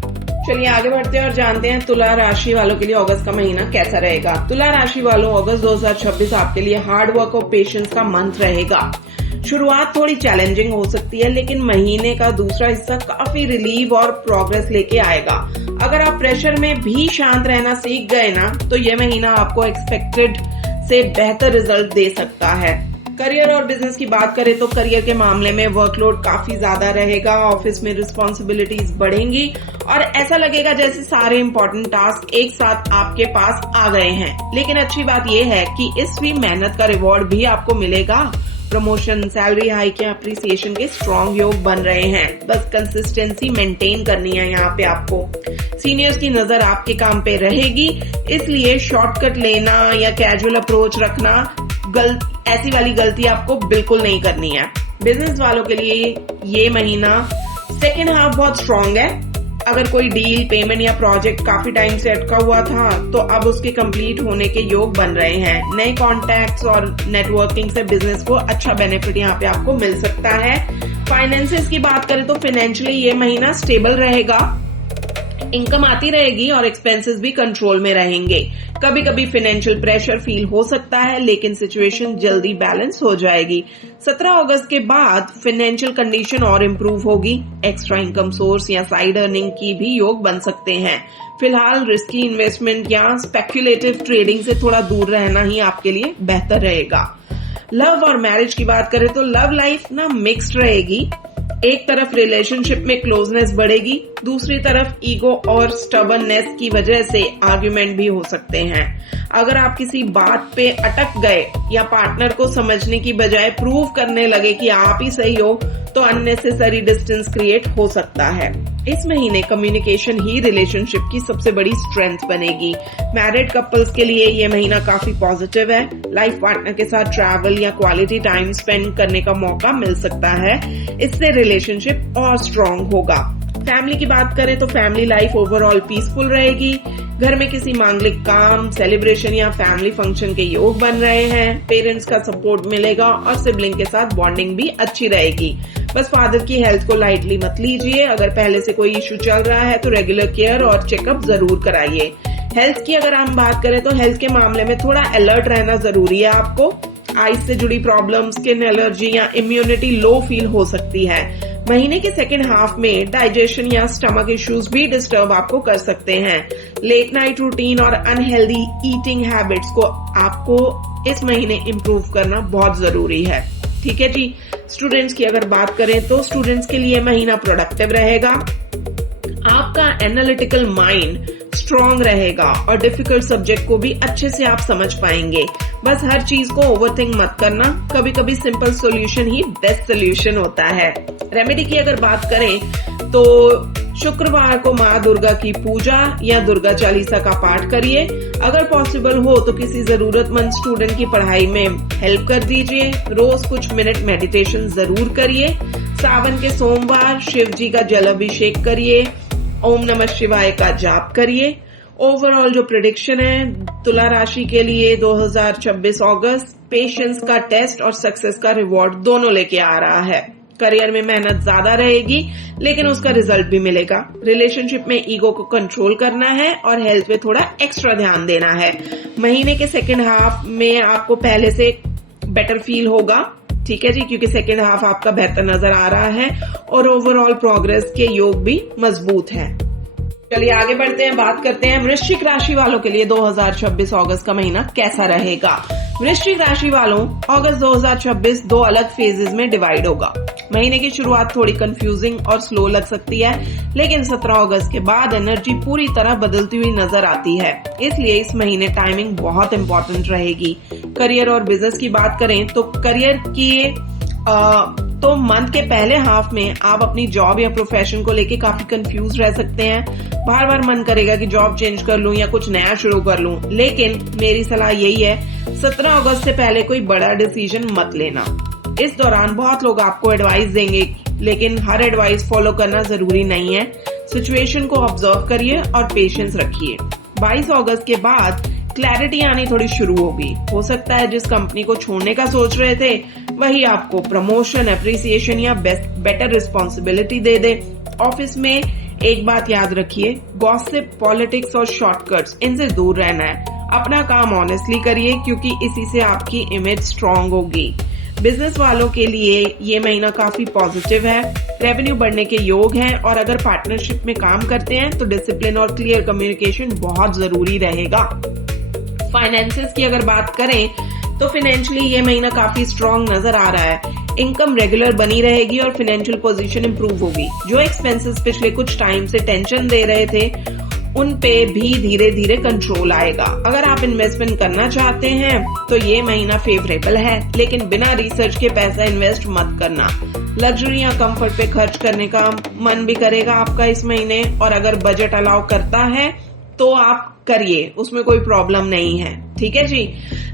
चलिए आगे बढ़ते हैं और जानते हैं तुला राशि वालों के लिए अगस्त का महीना कैसा रहेगा। तुला राशि वालों, अगस्त 2026 आपके लिए हार्ड वर्क और पेशेंस का मंथ रहेगा। शुरुआत थोड़ी चैलेंजिंग हो सकती है, लेकिन महीने का दूसरा हिस्सा काफी रिलीव और प्रोग्रेस लेके आएगा। अगर आप प्रेशर में भी शांत रहना सीख गए ना तो ये महीना आपको एक्सपेक्टेड से बेहतर रिजल्ट दे सकता है। करियर और बिजनेस की बात करें तो करियर के मामले में वर्कलोड काफी ज्यादा रहेगा। ऑफिस में रिस्पॉन्सिबिलिटीज बढ़ेंगी और ऐसा लगेगा जैसे सारे इम्पोर्टेंट टास्क एक साथ आपके पास आ गए हैं। लेकिन अच्छी बात यह है कि इसकी मेहनत का रिवॉर्ड भी आपको मिलेगा। प्रमोशन, सैलरी हाइक या अप्रिसिएशन के स्ट्रॉन्ग योग बन रहे हैं। बस कंसिस्टेंसी मेंटेन करनी है यहाँ पे आपको। सीनियर्स की नजर आपके काम पे रहेगी, इसलिए शॉर्टकट लेना या कैजुअल अप्रोच रखना ऐसी वाली गलती आपको बिल्कुल नहीं करनी है। बिजनेस वालों के लिए ये महीना सेकेंड हाफ बहुत स्ट्रॉन्ग है। अगर कोई डील, पेमेंट या प्रोजेक्ट काफी टाइम से अटका हुआ था तो अब उसके कंप्लीट होने के योग बन रहे हैं। नए कॉन्टैक्ट्स और नेटवर्किंग से बिजनेस को अच्छा बेनिफिट यहाँ पे आपको मिल सकता है। फाइनेंसेस की बात करें तो फाइनेंशियली ये महीना स्टेबल रहेगा। इनकम आती रहेगी और एक्सपेंसेस भी कंट्रोल में रहेंगे। कभी कभी फाइनेंशियल प्रेशर फील हो सकता है, लेकिन सिचुएशन जल्दी बैलेंस हो जाएगी। 17 अगस्त के बाद फाइनेंशियल कंडीशन और इम्प्रूव होगी। एक्स्ट्रा इनकम सोर्स या साइड अर्निंग की भी योग बन सकते हैं। फिलहाल रिस्की इन्वेस्टमेंट या स्पेक्युलेटिव ट्रेडिंग से थोड़ा दूर रहना ही आपके लिए बेहतर रहेगा। लव और मैरिज की बात करें तो लव लाइफ ना मिक्स्ड रहेगी। एक तरफ रिलेशनशिप में क्लोजनेस बढ़ेगी, दूसरी तरफ ईगो और स्टबर्ननेस की वजह से आर्ग्यूमेंट भी हो सकते हैं। अगर आप किसी बात पे अटक गए या पार्टनर को समझने की बजाय प्रूव करने लगे कि आप ही सही हो, तो अननेसेसरी डिस्टेंस क्रिएट हो सकता है। इस महीने कम्युनिकेशन ही रिलेशनशिप की सबसे बड़ी स्ट्रेंथ बनेगी। मैरिड कपल्स के लिए ये महीना काफी पॉजिटिव है। लाइफ पार्टनर के साथ ट्रैवल या क्वालिटी टाइम स्पेंड करने का मौका मिल सकता है। इससे रिलेशनशिप और स्ट्रांग होगा। फैमिली की बात करें तो फैमिली लाइफ ओवरऑल पीसफुल रहेगी। घर में किसी मांगलिक काम, सेलिब्रेशन या फैमिली फंक्शन के योग बन रहे हैं। पेरेंट्स का सपोर्ट मिलेगा और सिबलिंग के साथ बॉन्डिंग भी अच्छी रहेगी। बस फादर की हेल्थ को लाइटली मत लीजिए। अगर पहले से कोई इश्यू चल रहा है तो रेगुलर केयर और चेकअप जरूर कराइए। हेल्थ की अगर हम बात करें तो हेल्थ के मामले में थोड़ा अलर्ट रहना जरूरी है। आपको आइज से जुड़ी प्रॉब्लम, स्किन एलर्जी या इम्यूनिटी लो फील हो सकती है। महीने के सेकेंड हाफ में डाइजेशन या स्टमक इश्यूज भी डिस्टर्ब आपको कर सकते हैं। लेट नाइट रूटीन और अनहेल्दी ईटिंग हैबिट्स को आपको इस महीने इम्प्रूव करना बहुत जरूरी है। ठीक है जी। स्टूडेंट्स की अगर बात करें तो स्टूडेंट्स के लिए महीना प्रोडक्टिव रहेगा। आपका एनालिटिकल माइंड स्ट्रांग रहेगा और डिफिकल्ट सब्जेक्ट को भी अच्छे से आप समझ पाएंगे। बस हर चीज को ओवरथिंक मत करना। कभी कभी सिंपल सॉल्यूशन ही बेस्ट सॉल्यूशन होता है। रेमेडी की अगर बात करें तो शुक्रवार को माँ दुर्गा की पूजा या दुर्गा चालीसा का पाठ करिए। अगर पॉसिबल हो तो किसी जरूरतमंद स्टूडेंट की पढ़ाई में हेल्प कर दीजिए। रोज कुछ मिनट मेडिटेशन जरूर करिए। सावन के सोमवार शिव जी का जल अभिषेक करिए। ओम नमः शिवाय का जाप करिए। ओवरऑल जो प्रेडिक्शन है तुला राशि के लिए 2026 अगस्त पेशेंस का टेस्ट और सक्सेस का रिवॉर्ड दोनों लेके आ रहा है। करियर में मेहनत ज्यादा रहेगी लेकिन उसका रिजल्ट भी मिलेगा। रिलेशनशिप में ईगो को कंट्रोल करना है और हेल्थ पे थोड़ा एक्स्ट्रा ध्यान देना है। महीने के सेकेंड हाफ में आपको पहले से बेटर फील होगा। ठीक है जी, क्योंकि सेकेंड हाफ आपका बेहतर नजर आ रहा है और ओवरऑल प्रोग्रेस के योग भी मजबूत है। चलिए आगे बढ़ते हैं, बात करते हैं वृश्चिक राशि वालों के लिए 2026 अगस्त का महीना कैसा रहेगा। वृश्चिक राशि वालों, अगस्त 2026 दो अलग फेजेस में डिवाइड होगा। महीने की शुरुआत थोड़ी कंफ्यूजिंग और स्लो लग सकती है, लेकिन 17 अगस्त के बाद एनर्जी पूरी तरह बदलती हुई नजर आती है। इसलिए इस महीने टाइमिंग बहुत इंपॉर्टेंट रहेगी। करियर और बिजनेस की बात करें तो करियर की तो मंथ के पहले हाफ में आप अपनी जॉब या प्रोफेशन को लेके काफी कंफ्यूज रह सकते हैं। बार बार मन करेगा कि जॉब चेंज कर लूं या कुछ नया शुरू कर लूं, लेकिन मेरी सलाह यही है 17 अगस्त से पहले कोई बड़ा डिसीजन मत लेना। इस दौरान बहुत लोग आपको एडवाइस देंगे, लेकिन हर एडवाइस फॉलो करना जरूरी नहीं है। सिचुएशन को ऑब्जर्व करिए और पेशेंस रखिए। 22 अगस्त के बाद क्लैरिटी आनी थोड़ी शुरू होगी। हो सकता है जिस कंपनी को छोड़ने का सोच रहे थे वही आपको प्रमोशन, अप्रिसिएशन या बेटर रिस्पॉन्सिबिलिटी दे दे। ऑफिस में एक बात याद रखिए, गॉसिप, पॉलिटिक्स और शॉर्टकट्स इनसे दूर रहना है। अपना काम ऑनेस्टली करिए क्योंकि इसी से आपकी इमेज स्ट्रांग होगी। बिजनेस वालों के लिए ये महीना काफी पॉजिटिव है। रेवेन्यू बढ़ने के योग हैं और अगर पार्टनरशिप में काम करते हैं तो डिसिप्लिन और क्लियर कम्युनिकेशन बहुत जरूरी रहेगा। फाइनेंसेस की अगर बात करें तो फाइनेंशियली ये महीना काफी स्ट्रांग नजर आ रहा है। इनकम रेगुलर बनी रहेगी और फाइनेंशियल पोजीशन इंप्रूव होगी। जो एक्सपेंसेस पिछले कुछ टाइम से टेंशन दे रहे थे उन पे भी धीरे धीरे कंट्रोल आएगा। अगर आप इन्वेस्टमेंट करना चाहते हैं तो ये महीना फेवरेबल है, लेकिन बिना रिसर्च के पैसा इन्वेस्ट मत करना। लग्जरी या कंफर्ट पे खर्च करने का मन भी करेगा आपका इस महीने, और अगर बजट अलाउ करता है तो आप करिए, उसमें कोई प्रॉब्लम नहीं है। ठीक है जी।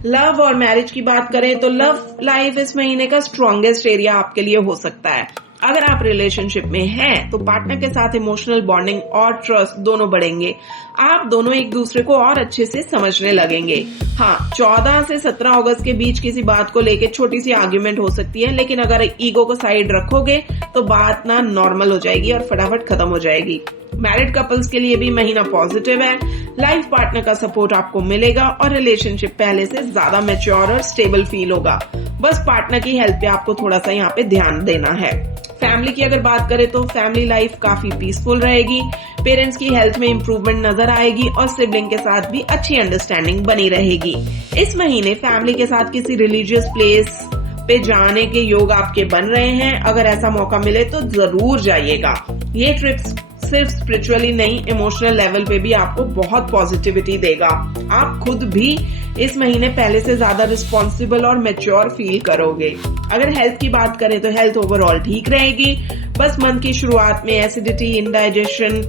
लव और मैरिज की बात करें तो लव लाइफ इस महीने का स्ट्रॉन्गेस्ट एरिया आपके लिए हो सकता है। अगर आप रिलेशनशिप में हैं तो पार्टनर के साथ इमोशनल बॉन्डिंग और ट्रस्ट दोनों बढ़ेंगे। आप दोनों एक दूसरे को और अच्छे से समझने लगेंगे। हाँ, 14 से 17 अगस्त के बीच किसी बात को लेकर छोटी सी आर्ग्यूमेंट हो सकती है, लेकिन अगर ईगो को साइड रखोगे तो बात ना नॉर्मल हो जाएगी और फटाफट खत्म हो जाएगी। मैरिड कपल्स के लिए भी महीना पॉजिटिव है। लाइफ पार्टनर का सपोर्ट आपको मिलेगा और रिलेशनशिप पहले से ज्यादा मैच्योर और स्टेबल फील होगा। बस पार्टनर की हेल्थ पे आपको थोड़ा सा यहाँ पे ध्यान देना है। फैमिली की अगर बात करें तो फैमिली लाइफ काफी पीसफुल रहेगी। पेरेंट्स की हेल्थ में इम्प्रूवमेंट नजर आएगी और सिबलिंग के साथ भी अच्छी अंडरस्टैंडिंग बनी रहेगी। इस महीने फैमिली के साथ किसी रिलीजियस प्लेस पे जाने के योग आपके बन रहे हैं। अगर ऐसा मौका मिले तो जरूर जाइएगा। ये ट्रिप्स सिर्फ स्पिरिचुअली नहीं, इमोशनल लेवल पे भी आपको बहुत पॉजिटिविटी देगा। आप खुद भी इस महीने पहले से ज्यादा रिस्पॉन्सिबल और मैच्योर फील करोगे। अगर हेल्थ की बात करें तो हेल्थ ओवरऑल ठीक रहेगी। बस मंथ की शुरुआत में एसिडिटी, इंडाइजेशन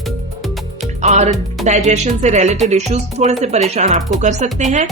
और डाइजेशन से रिलेटेड इश्यूज थोड़े से परेशान आपको कर सकते हैं।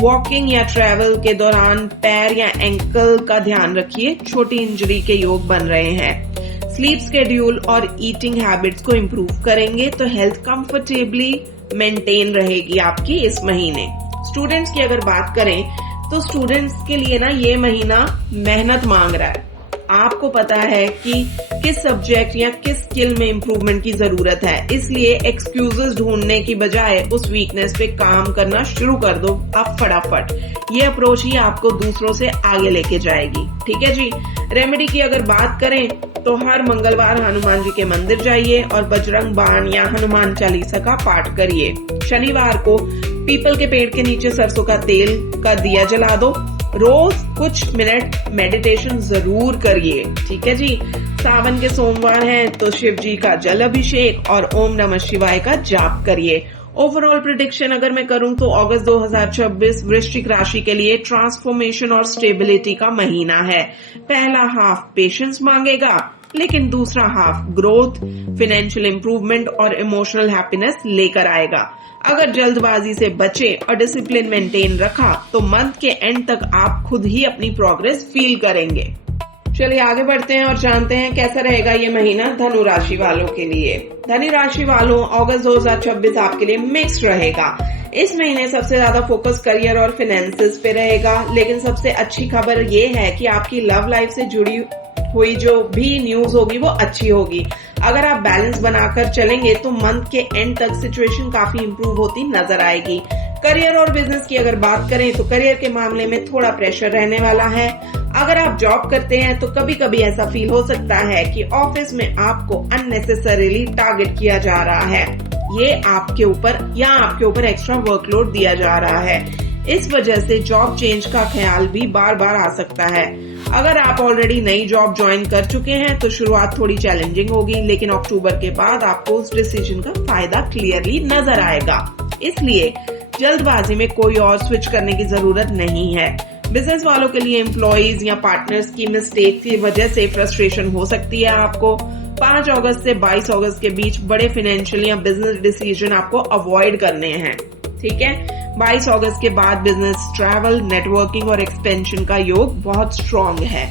वॉकिंग या ट्रैवल के दौरान पैर या एंकल का ध्यान रखिए, छोटी इंजरी के योग बन रहे हैं। स्लीप शेड्यूल और ईटिंग हैबिट्स को इम्प्रूव करेंगे तो हेल्थ कंफर्टेबली मेंटेन रहेगी आपकी इस महीने। स्टूडेंट्स की अगर बात करें तो स्टूडेंट्स के लिए ना ये महीना मेहनत मांग रहा है। आपको पता है कि किस सब्जेक्ट या किस स्किल में इम्प्रूवमेंट की जरूरत है, इसलिए एक्सक्यूजेस ढूंढने की बजाय उस वीकनेस पे काम करना शुरू कर दो अब फटाफट। ये अप्रोच ही आपको दूसरों से आगे लेके जाएगी। ठीक है जी। रेमेडी की अगर बात करें तो हर मंगलवार हनुमान जी के मंदिर जाइए और बजरंग बाण या हनुमान चालीसा का पाठ करिए। शनिवार को पीपल के पेड़ के नीचे सरसों का तेल का दिया जला दो। रोज कुछ मिनट मेडिटेशन जरूर करिए। ठीक है जी। सावन के सोमवार हैं तो शिव जी का जल अभिषेक और ओम नमः शिवाय का जाप करिए। ओवरऑल प्रेडिक्शन अगर मैं करूं तो अगस्त 2026 वृश्चिक राशि के लिए ट्रांसफॉर्मेशन और स्टेबिलिटी का महीना है। पहला हाफ पेशेंस मांगेगा, लेकिन दूसरा हाफ ग्रोथ, फाइनेंशियल इंप्रूवमेंट और इमोशनल हैप्पीनेस लेकर आएगा। अगर जल्दबाजी से बचे और डिसिप्लिन मेंटेन रखा तो मंथ के एंड तक आप खुद ही अपनी प्रोग्रेस फील करेंगे। चलिए आगे बढ़ते हैं और जानते हैं कैसा रहेगा ये महीना धनु राशि वालों के लिए। धनु राशि वालों, अगस्त 2026 आपके लिए मिक्स रहेगा। इस महीने सबसे ज्यादा फोकस करियर और फाइनेंसेस पे रहेगा, लेकिन सबसे अच्छी खबर ये है कि आपकी लव लाइफ से जुड़ी हुई जो भी न्यूज होगी वो अच्छी होगी। अगर आप बैलेंस बनाकर चलेंगे तो मंथ के एंड तक सिचुएशन काफी इंप्रूव होती नजर आएगी। करियर और बिजनेस की अगर बात करें तो करियर के मामले में थोड़ा प्रेशर रहने वाला है। अगर आप जॉब करते हैं तो कभी कभी ऐसा फील हो सकता है कि ऑफिस में आपको अननेसेसरीली टारगेट किया जा रहा है, ये आपके ऊपर एक्स्ट्रा वर्कलोड दिया जा रहा है। इस वजह से जॉब चेंज का ख्याल भी बार बार आ सकता है। अगर आप ऑलरेडी नई जॉब ज्वाइन कर चुके हैं तो शुरुआत थोड़ी चैलेंजिंग होगी, लेकिन अक्टूबर के बाद आपको उस डिसीजन का फायदा क्लियरली नजर आएगा। इसलिए जल्दबाजी में कोई और स्विच करने की जरूरत नहीं है। बिजनेस वालों के लिए एम्प्लॉइज या पार्टनर्स की मिस्टेक की वजह से फ्रस्ट्रेशन हो सकती है। आपको 5 अगस्त से 22 अगस्त के बीच बड़े फाइनेंशियल या बिजनेस डिसीजन आपको अवॉइड करने हैं। ठीक है। 22 अगस्त के बाद बिजनेस, ट्रैवल, नेटवर्किंग और एक्सपेंशन का योग बहुत स्ट्रॉन्ग है।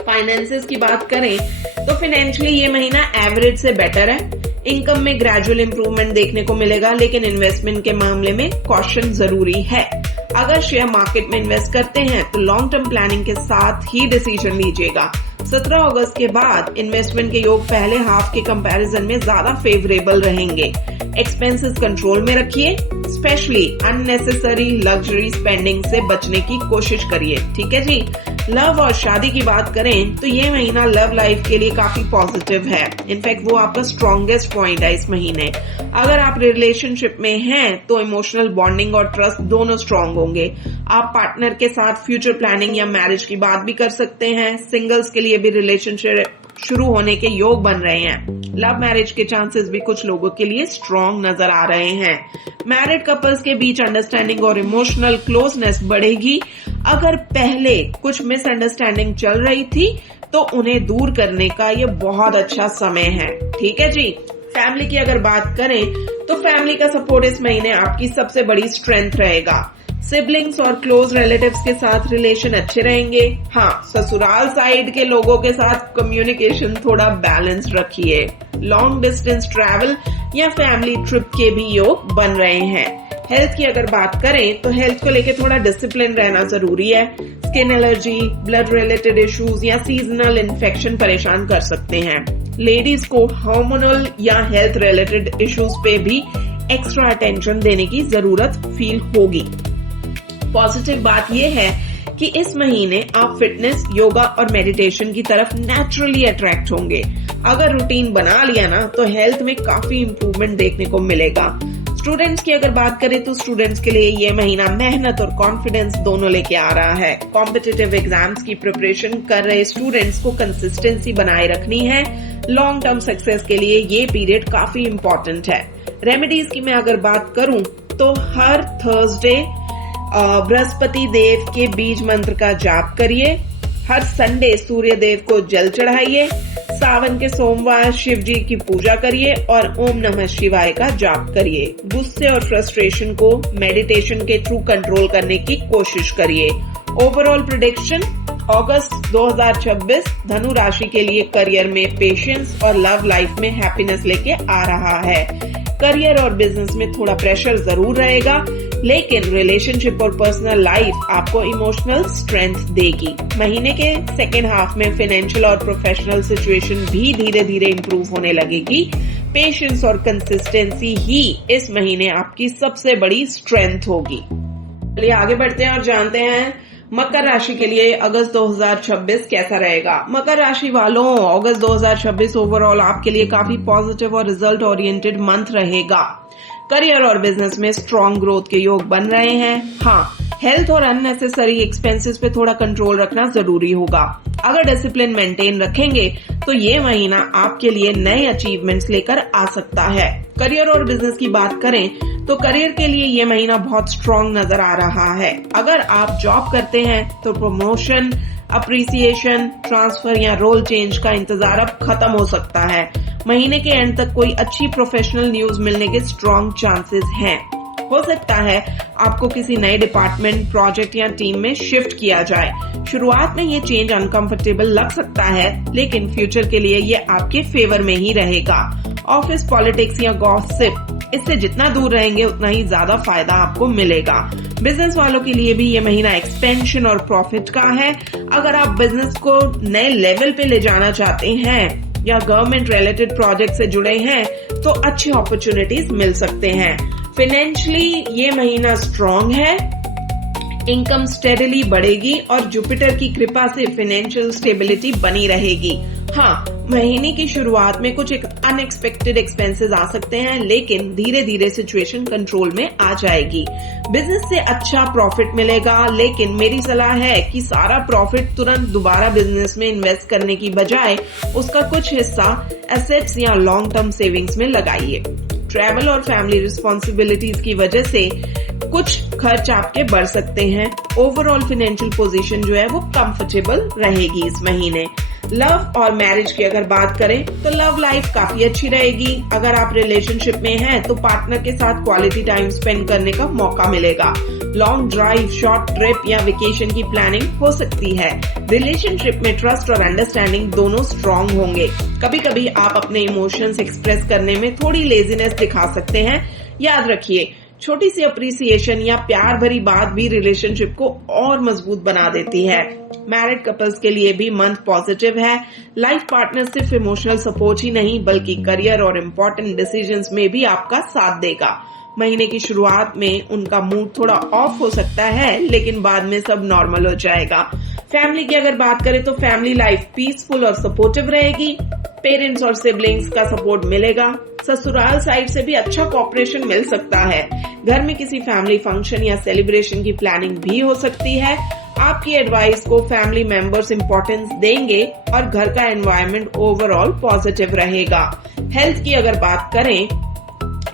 फाइनेंसेस की बात करें तो फाइनेंशियली ये महीना एवरेज से बेटर है। इनकम में ग्रेजुअल इंप्रूवमेंट देखने को मिलेगा, लेकिन इन्वेस्टमेंट के मामले में कॉशन जरूरी है। अगर शेयर मार्केट में इन्वेस्ट करते हैं तो लॉन्ग टर्म प्लानिंग के साथ ही डिसीजन लीजिएगा। 17 अगस्त के बाद इन्वेस्टमेंट के योग पहले हाफ के कंपैरिजन में ज्यादा फेवरेबल रहेंगे। एक्सपेंसेस कंट्रोल में रखिए, स्पेशली अननेसेसरी लग्जरी स्पेंडिंग से बचने की कोशिश करिए। ठीक है जी। लव और शादी की बात करें तो ये महीना लव लाइफ के लिए काफी पॉजिटिव है। इनफैक्ट वो आपका स्ट्रॉन्गेस्ट पॉइंट है इस महीने। अगर आप रिलेशनशिप में हैं तो इमोशनल बॉन्डिंग और ट्रस्ट दोनों स्ट्रॉन्ग होंगे। आप पार्टनर के साथ फ्यूचर प्लानिंग या मैरिज की बात भी कर सकते हैं। सिंगल्स के लिए भी रिलेशनशिप शुरू होने के योग बन रहे हैं। लव मैरिज के चांसेस भी कुछ लोगों के लिए स्ट्रॉन्ग नजर आ रहे हैं। मैरिड कपल्स के बीच अंडरस्टैंडिंग और इमोशनल क्लोजनेस बढ़ेगी। अगर पहले कुछ मिसअंडरस्टैंडिंग चल रही थी तो उन्हें दूर करने का ये बहुत अच्छा समय है। ठीक है जी। फैमिली की अगर बात करें तो फैमिली का सपोर्ट इस महीने आपकी सबसे बड़ी स्ट्रेंथ रहेगा। सिबलिंग्स और क्लोज रिलेटिव्स के साथ रिलेशन अच्छे रहेंगे। हाँ, ससुराल साइड के लोगों के साथ कम्युनिकेशन थोड़ा बैलेंस रखिए। लॉन्ग डिस्टेंस ट्रैवल या फैमिली ट्रिप के भी योग बन रहे हैं। हेल्थ की अगर बात करें तो हेल्थ को लेकर थोड़ा डिसिप्लिन रहना जरूरी है। Skin allergy, blood related issues या सीजनल इन्फेक्शन परेशान कर सकते हैं। लेडीज को हार्मोनल या हेल्थ रिलेटेड इश्यूज पे भी एक्स्ट्रा अटेंशन देने की जरूरत फील होगी। पॉजिटिव बात यह है कि इस महीने आप फिटनेस, योगा और मेडिटेशन की तरफ नेचुरली अट्रैक्ट होंगे। अगर रूटीन बना लिया ना तो हेल्थ में काफी इंप्रूवमेंट देखने को मिलेगा। स्टूडेंट्स की अगर बात करें तो स्टूडेंट्स के लिए ये महीना मेहनत और कॉन्फिडेंस दोनों लेके आ रहा है। कॉम्पिटिटिव एग्जाम्स की प्रिपरेशन कर रहे स्टूडेंट्स को कंसिस्टेंसी बनाए रखनी है। लॉन्ग टर्म सक्सेस के लिए ये पीरियड काफी इम्पोर्टेंट है। रेमेडीज की मैं अगर बात करूं तो हर थर्सडे बृहस्पति देव के बीज मंत्र का जाप करिए। हर संडे सूर्य देव को जल चढ़ाइए। सावन के सोमवार शिव जी की पूजा करिए और ओम नमः शिवाय का जाप करिए। गुस्से और फ्रस्ट्रेशन को मेडिटेशन के थ्रू कंट्रोल करने की कोशिश करिए। ओवरऑल प्रेडिक्शन, अगस्त 2026 धनु राशि के लिए करियर में पेशेंस और लव लाइफ में हैप्पीनेस लेके आ रहा है। करियर और बिजनेस में थोड़ा प्रेशर जरूर रहेगा, लेकिन रिलेशनशिप और पर्सनल लाइफ आपको इमोशनल स्ट्रेंथ देगी। महीने के सेकेंड हाफ में फाइनेंशियल और प्रोफेशनल सिचुएशन भी धीरे धीरे इम्प्रूव होने लगेगी। पेशेंस और कंसिस्टेंसी ही इस महीने आपकी सबसे बड़ी स्ट्रेंथ होगी। चलिए आगे बढ़ते हैं और जानते हैं मकर राशि के लिए अगस्त 2026 कैसा रहेगा। मकर राशि वालों, अगस्त 2026 ओवरऑल आपके लिए काफी पॉजिटिव और रिजल्ट ओरिएंटेड मंथ रहेगा। करियर और बिजनेस में स्ट्रॉन्ग ग्रोथ के योग बन रहे हैं। हाँ, हेल्थ और अननेसेसरी एक्सपेंसेस पे थोड़ा कंट्रोल रखना जरूरी होगा। अगर डिसिप्लिन मेंटेन रखेंगे तो ये महीना आपके लिए नए अचीवमेंट्स लेकर आ सकता है। करियर और बिजनेस की बात करें तो करियर के लिए ये महीना बहुत स्ट्रॉन्ग नजर आ रहा है। अगर आप जॉब करते हैं तो प्रमोशन, अप्रिसिएशन, ट्रांसफर या रोल चेंज का इंतजार अब खत्म हो सकता है। महीने के एंड तक कोई अच्छी प्रोफेशनल न्यूज मिलने के स्ट्रॉन्ग चांसेस हैं। हो सकता है आपको किसी नए डिपार्टमेंट, प्रोजेक्ट या टीम में शिफ्ट किया जाए। शुरुआत में ये चेंज अनकंफर्टेबल लग सकता है, लेकिन फ्यूचर के लिए ये आपके फेवर में ही रहेगा। ऑफिस पॉलिटिक्स या गॉसिप, इससे जितना दूर रहेंगे उतना ही ज्यादा फायदा आपको मिलेगा। बिजनेस वालों के लिए भी ये महीना एक्सपेंशन और प्रॉफिट का है। अगर आप बिजनेस को नए लेवल पे ले जाना चाहते हैं या गवर्नमेंट रिलेटेड प्रोजेक्ट से जुड़े हैं तो अच्छी अपॉर्चुनिटीज मिल सकते हैं। फाइनेंशियली ये महीना स्ट्रॉन्ग है। इनकम स्टेडली बढ़ेगी और जुपिटर की कृपा से फाइनेंशियल स्टेबिलिटी बनी रहेगी। हाँ, महीने की शुरुआत में कुछ अनएक्सपेक्टेड एक्सपेंसेस आ सकते हैं, लेकिन धीरे धीरे सिचुएशन कंट्रोल में आ जाएगी। बिजनेस से अच्छा प्रॉफिट मिलेगा, लेकिन मेरी सलाह है कि सारा प्रॉफिट तुरंत दोबारा बिजनेस में इन्वेस्ट करने की बजाय उसका कुछ हिस्सा एसेट्स या लॉन्ग टर्म सेविंग्स में लगाइए। ट्रैवल और फैमिली रिस्पॉन्सिबिलिटीज की वजह से कुछ खर्च आपके बढ़ सकते हैं। ओवरऑल फाइनेंशियल पोजीशन जो है वो कंफर्टेबल रहेगी इस महीने। लव और मैरिज की अगर बात करें तो लव लाइफ काफी अच्छी रहेगी। अगर आप रिलेशनशिप में हैं तो पार्टनर के साथ क्वालिटी टाइम स्पेंड करने का मौका मिलेगा। लॉन्ग ड्राइव, शॉर्ट ट्रिप या वेकेशन की प्लानिंग हो सकती है। रिलेशनशिप में ट्रस्ट और अंडरस्टैंडिंग दोनों स्ट्रॉन्ग होंगे। कभी कभी आप अपने इमोशंस एक्सप्रेस करने में थोड़ी लेजीनेस दिखा सकते हैं। याद रखिए, छोटी सी अप्रिसिएशन या प्यार भरी बात भी रिलेशनशिप को और मजबूत बना देती है। मैरिड कपल्स के लिए भी मंथ पॉजिटिव है। लाइफ पार्टनर सिर्फ इमोशनल सपोर्ट ही नहीं बल्कि करियर और इम्पोर्टेंट डिसीजंस में भी आपका साथ देगा। महीने की शुरुआत में उनका मूड थोड़ा ऑफ हो सकता है, लेकिन बाद में सब नॉर्मल हो जाएगा। फैमिली की अगर बात करें तो फैमिली लाइफ पीसफुल और सपोर्टिव रहेगी। पेरेंट्स और सिबलिंग्स का सपोर्ट मिलेगा। ससुराल साइड से भी अच्छा कोऑपरेशन मिल सकता है। घर में किसी फैमिली फंक्शन या सेलिब्रेशन की प्लानिंग भी हो सकती है। आपकी एडवाइस को फैमिली मेंबर्स इंपॉर्टेंस देंगे और घर का एनवायरनमेंट ओवरऑल पॉजिटिव रहेगा। हेल्थ की अगर बात करें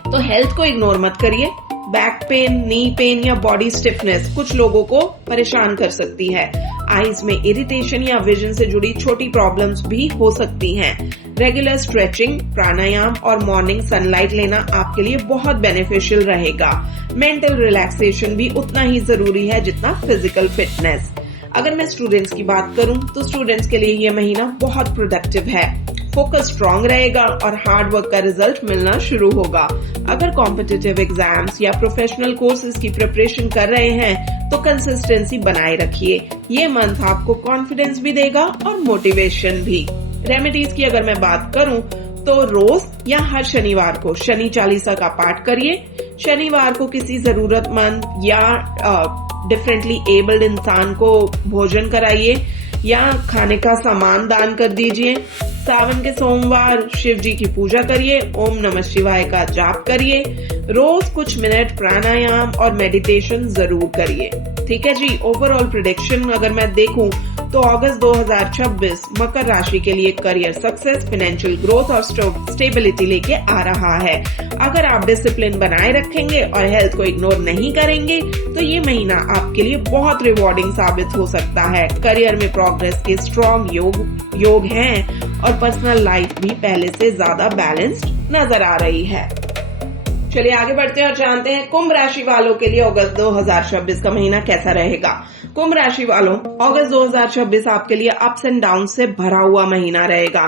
तो हेल्थ को इग्नोर मत करिए। बैक पेन, नी पेन या बॉडी स्टिफनेस कुछ लोगों को परेशान कर सकती है। आईज में इरिटेशन या विजन से जुड़ी छोटी प्रॉब्लम्स भी हो सकती हैं। रेगुलर स्ट्रेचिंग, प्राणायाम और मॉर्निंग सनलाइट लेना आपके लिए बहुत बेनिफिशियल रहेगा। मेंटल रिलैक्सेशन भी उतना ही जरूरी है जितना फिजिकल फिटनेस। अगर मैं स्टूडेंट्स की बात करूं तो स्टूडेंट्स के लिए ये महीना बहुत प्रोडक्टिव है। फोकस स्ट्रॉन्ग रहेगा और हार्ड वर्क का रिजल्ट मिलना शुरू होगा। अगर कॉम्पिटिटिव एग्जाम्स या प्रोफेशनल कोर्सेज की प्रिपरेशन कर रहे हैं तो कंसिस्टेंसी बनाए रखिए। ये मंथ आपको कॉन्फिडेंस भी देगा और मोटिवेशन भी। रेमेडीज की अगर मैं बात करूं तो रोज या हर शनिवार को शनि चालीसा का पाठ करिए। शनिवार को किसी जरूरतमंद या डिफरेंटली एबल्ड इंसान को भोजन कराइए या खाने का सामान दान कर दीजिए। सावन के सोमवार शिव जी की पूजा करिए, ओम नमः शिवाय का जाप करिए, रोज कुछ मिनट प्राणायाम और मेडिटेशन जरूर करिए। ठीक है जी। ओवरऑल प्रेडिक्शन अगर मैं देखूं तो अगस्त 2026 मकर राशि के लिए करियर सक्सेस, फाइनेंशियल ग्रोथ और स्टेबिलिटी लेके आ रहा है। अगर आप डिसिप्लिन बनाए रखेंगे और हेल्थ को इग्नोर नहीं करेंगे तो ये महीना आपके लिए बहुत रिवॉर्डिंग साबित हो सकता है। करियर में प्रोग्रेस के स्ट्रॉन्ग योग हैं और पर्सनल लाइफ भी पहले से ज्यादा बैलेंस्ड नजर आ रही है। चलिए आगे बढ़ते हैं और जानते हैं कुंभ राशि वालों के लिए अगस्त 2026 का महीना कैसा रहेगा। कुंभ राशि वालों, अगस्त 2026 आपके लिए अप्स एंड डाउन से भरा हुआ महीना रहेगा।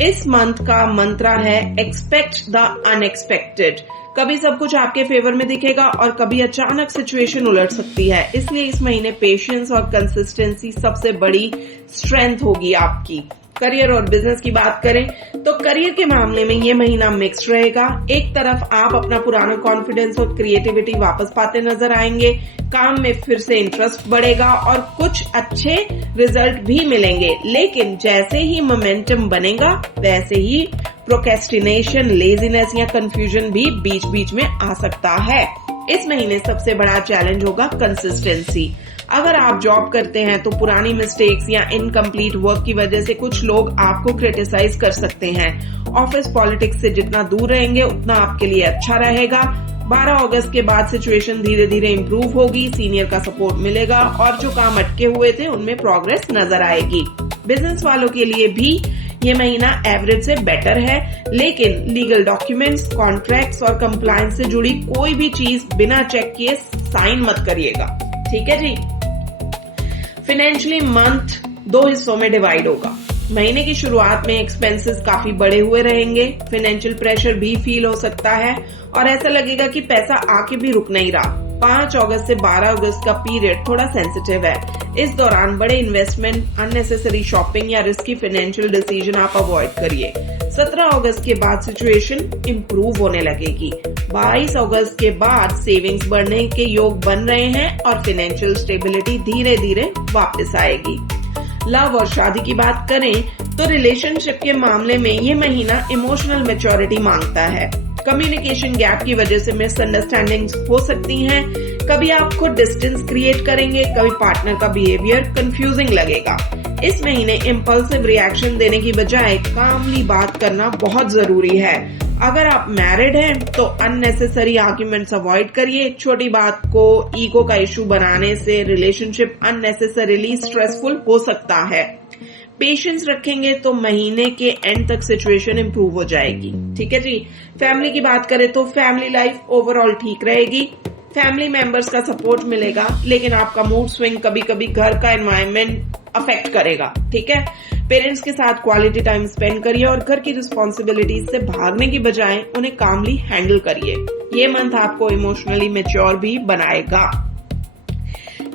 इस मंथ का मंत्र है एक्सपेक्ट द अनएक्सपेक्टेड। कभी सब कुछ आपके फेवर में दिखेगा और कभी अचानक सिचुएशन उलट सकती है। इसलिए इस महीने पेशेंस और कंसिस्टेंसी सबसे बड़ी स्ट्रेंथ होगी आपकी। करियर और बिजनेस की बात करें तो करियर के मामले में ये महीना मिक्स्ड रहेगा। एक तरफ आप अपना पुराना कॉन्फिडेंस और क्रिएटिविटी वापस पाते नजर आएंगे, काम में फिर से इंटरेस्ट बढ़ेगा और कुछ अच्छे रिजल्ट भी मिलेंगे। लेकिन जैसे ही मोमेंटम बनेगा वैसे ही प्रोक्रेस्टिनेशन, लेजीनेस या कंफ्यूजन भी बीच बीच में आ सकता है। इस महीने सबसे बड़ा चैलेंज होगा कंसिस्टेंसी। अगर आप जॉब करते हैं तो पुरानी मिस्टेक्स या इनकम्प्लीट वर्क की वजह से कुछ लोग आपको क्रिटिसाइज कर सकते हैं। ऑफिस पॉलिटिक्स से जितना दूर रहेंगे उतना आपके लिए अच्छा रहेगा। 12 अगस्त के बाद सिचुएशन धीरे धीरे इम्प्रूव होगी, सीनियर का सपोर्ट मिलेगा और जो काम अटके हुए थे उनमें प्रोग्रेस नजर आएगी। बिजनेस वालों के लिए भी ये महीना एवरेज से बेटर है, लेकिन लीगल डॉक्यूमेंट्स, कॉन्ट्रैक्ट्स और कंप्लायंस से जुड़ी कोई भी चीज बिना चेक किए साइन मत करिएगा। ठीक है जी। फाइनेंशियली मंथ 2 हिस्सों में डिवाइड होगा। महीने की शुरुआत में एक्सपेंसेस काफी बढ़े हुए रहेंगे, फाइनेंशियल प्रेशर भी फील हो सकता है और ऐसा लगेगा कि पैसा आके भी रुक नहीं रहा। 5 अगस्त से 12 अगस्त का पीरियड थोड़ा सेंसिटिव है। इस दौरान बड़े इन्वेस्टमेंट, अननेसेसरी शॉपिंग या रिस्की फाइनेंशियल डिसीजन आप अवॉइड करिए। 17 अगस्त के बाद सिचुएशन इम्प्रूव होने लगेगी। 22 अगस्त के बाद सेविंग्स बढ़ने के योग बन रहे हैं और फाइनेंशियल स्टेबिलिटी धीरे धीरे वापस आएगी। लव और शादी की बात करें तो रिलेशनशिप के मामले में ये महीना इमोशनल मैच्योरिटी मांगता है। कम्युनिकेशन गैप की वजह से मिसअंडरस्टैंडिंग्स हो सकती हैं। कभी आप खुद डिस्टेंस क्रिएट करेंगे, कभी पार्टनर का बिहेवियर कंफ्यूजिंग लगेगा। इस महीने इम्पल्सिव रिएक्शन देने की बजाय कामली बात करना बहुत जरूरी है। अगर आप मैरिड हैं तो अननेसेसरी आर्ग्यूमेंट्स अवॉइड करिए। छोटी बात को ईगो का इशू बनाने से रिलेशनशिप अननेसेसरीली स्ट्रेसफुल हो सकता है। पेशेंस रखेंगे तो महीने के एंड तक सिचुएशन इम्प्रूव हो जाएगी। ठीक है जी। फैमिली की बात करें तो फैमिली लाइफ ओवरऑल ठीक रहेगी। फैमिली मेंबर्स का सपोर्ट मिलेगा, लेकिन आपका मूड स्विंग कभी कभी घर का एनवायरनमेंट अफेक्ट करेगा। ठीक है। पेरेंट्स के साथ क्वालिटी टाइम स्पेंड करिए और घर की रिस्पॉन्सिबिलिटीज से भागने की बजाय उन्हें कामली हैंडल करिए। ये मंथ आपको इमोशनली मैच्योर भी बनाएगा।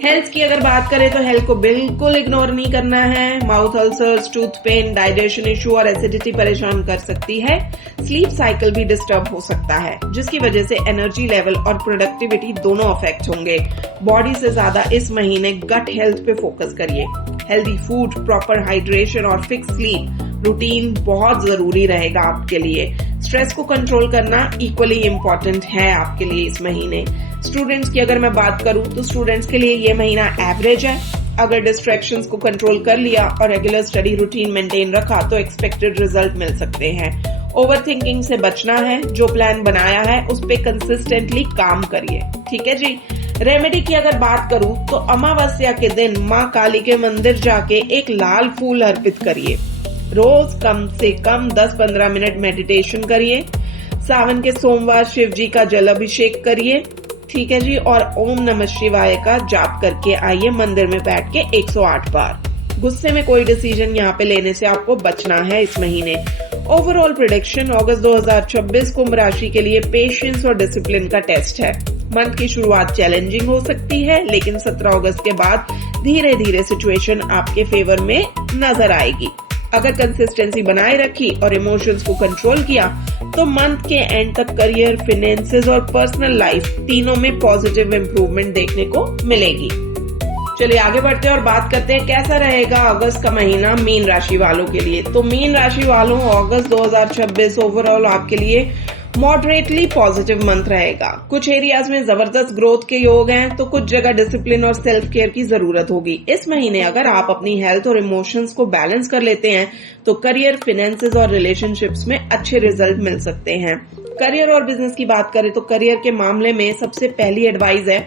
हेल्थ की अगर बात करें तो हेल्थ को बिल्कुल इग्नोर नहीं करना है। Mouth ulcers, tooth pain, digestion issue और एसिडिटी परेशान कर सकती है। स्लीप साइकिल भी डिस्टर्ब हो सकता है, जिसकी वजह से एनर्जी लेवल और प्रोडक्टिविटी दोनों अफेक्ट होंगे। बॉडी से ज्यादा इस महीने गट हेल्थ पे फोकस करिए। हेल्दी फूड, प्रॉपर हाइड्रेशन और फिक्स स्लीप रूटीन बहुत जरूरी रहेगा आपके लिए। स्ट्रेस को कंट्रोल करना इक्वली इम्पोर्टेंट है आपके लिए इस महीने। स्टूडेंट्स की अगर मैं बात करूं तो स्टूडेंट्स के लिए ये महीना एवरेज है। अगर डिस्ट्रैक्शंस को कंट्रोल कर लिया और रेगुलर स्टडी रूटीन मेंटेन रखा तो एक्सपेक्टेड रिजल्ट मिल सकते हैं। ओवरथिंकिंग से बचना है। जो प्लान बनाया है उस पे कंसिस्टेंटली काम करिए। ठीक है जी। रेमेडी की अगर बात करूं तो अमावस्या के दिन माँ काली के मंदिर जाके एक लाल फूल अर्पित करिए। रोज कम से कम 10-15 मिनट मेडिटेशन करिए। सावन के सोमवार शिव जी का जल अभिषेक करिए। ठीक है जी। और ओम नमः शिवाय का जाप करके आइए मंदिर में बैठ के 108 बार। गुस्से में कोई डिसीजन यहाँ पे लेने से आपको बचना है इस महीने। ओवरऑल प्रेडिक्शन अगस्त 2026 कुंभ राशि के लिए पेशेंस और डिसिप्लिन का टेस्ट है। मंथ की शुरुआत चैलेंजिंग हो सकती है, लेकिन 17 अगस्त के बाद धीरे धीरे सिचुएशन आपके फेवर में नजर आएगी। अगर कंसिस्टेंसी बनाए रखी और इमोशंस को कंट्रोल किया तो मंथ के एंड तक करियर, फाइनेंसेस और पर्सनल लाइफ तीनों में पॉजिटिव इंप्रूवमेंट देखने को मिलेगी। चलिए आगे बढ़ते हैं और बात करते हैं कैसा रहेगा अगस्त का महीना मीन राशि वालों के लिए। तो मीन राशि वालों, अगस्त 2026 ओवरऑल आपके लिए मॉडरेटली पॉजिटिव मंथ रहेगा। कुछ एरियाज में जबरदस्त ग्रोथ के योग हैं, तो कुछ जगह डिसिप्लिन और सेल्फ केयर की जरूरत होगी। इस महीने अगर आप अपनी हेल्थ और इमोशंस को बैलेंस कर लेते हैं तो करियर, फिनेंसेस और रिलेशनशिप्स में अच्छे रिजल्ट मिल सकते हैं। करियर और बिजनेस की बात करें तो करियर के मामले में सबसे पहली एडवाइस है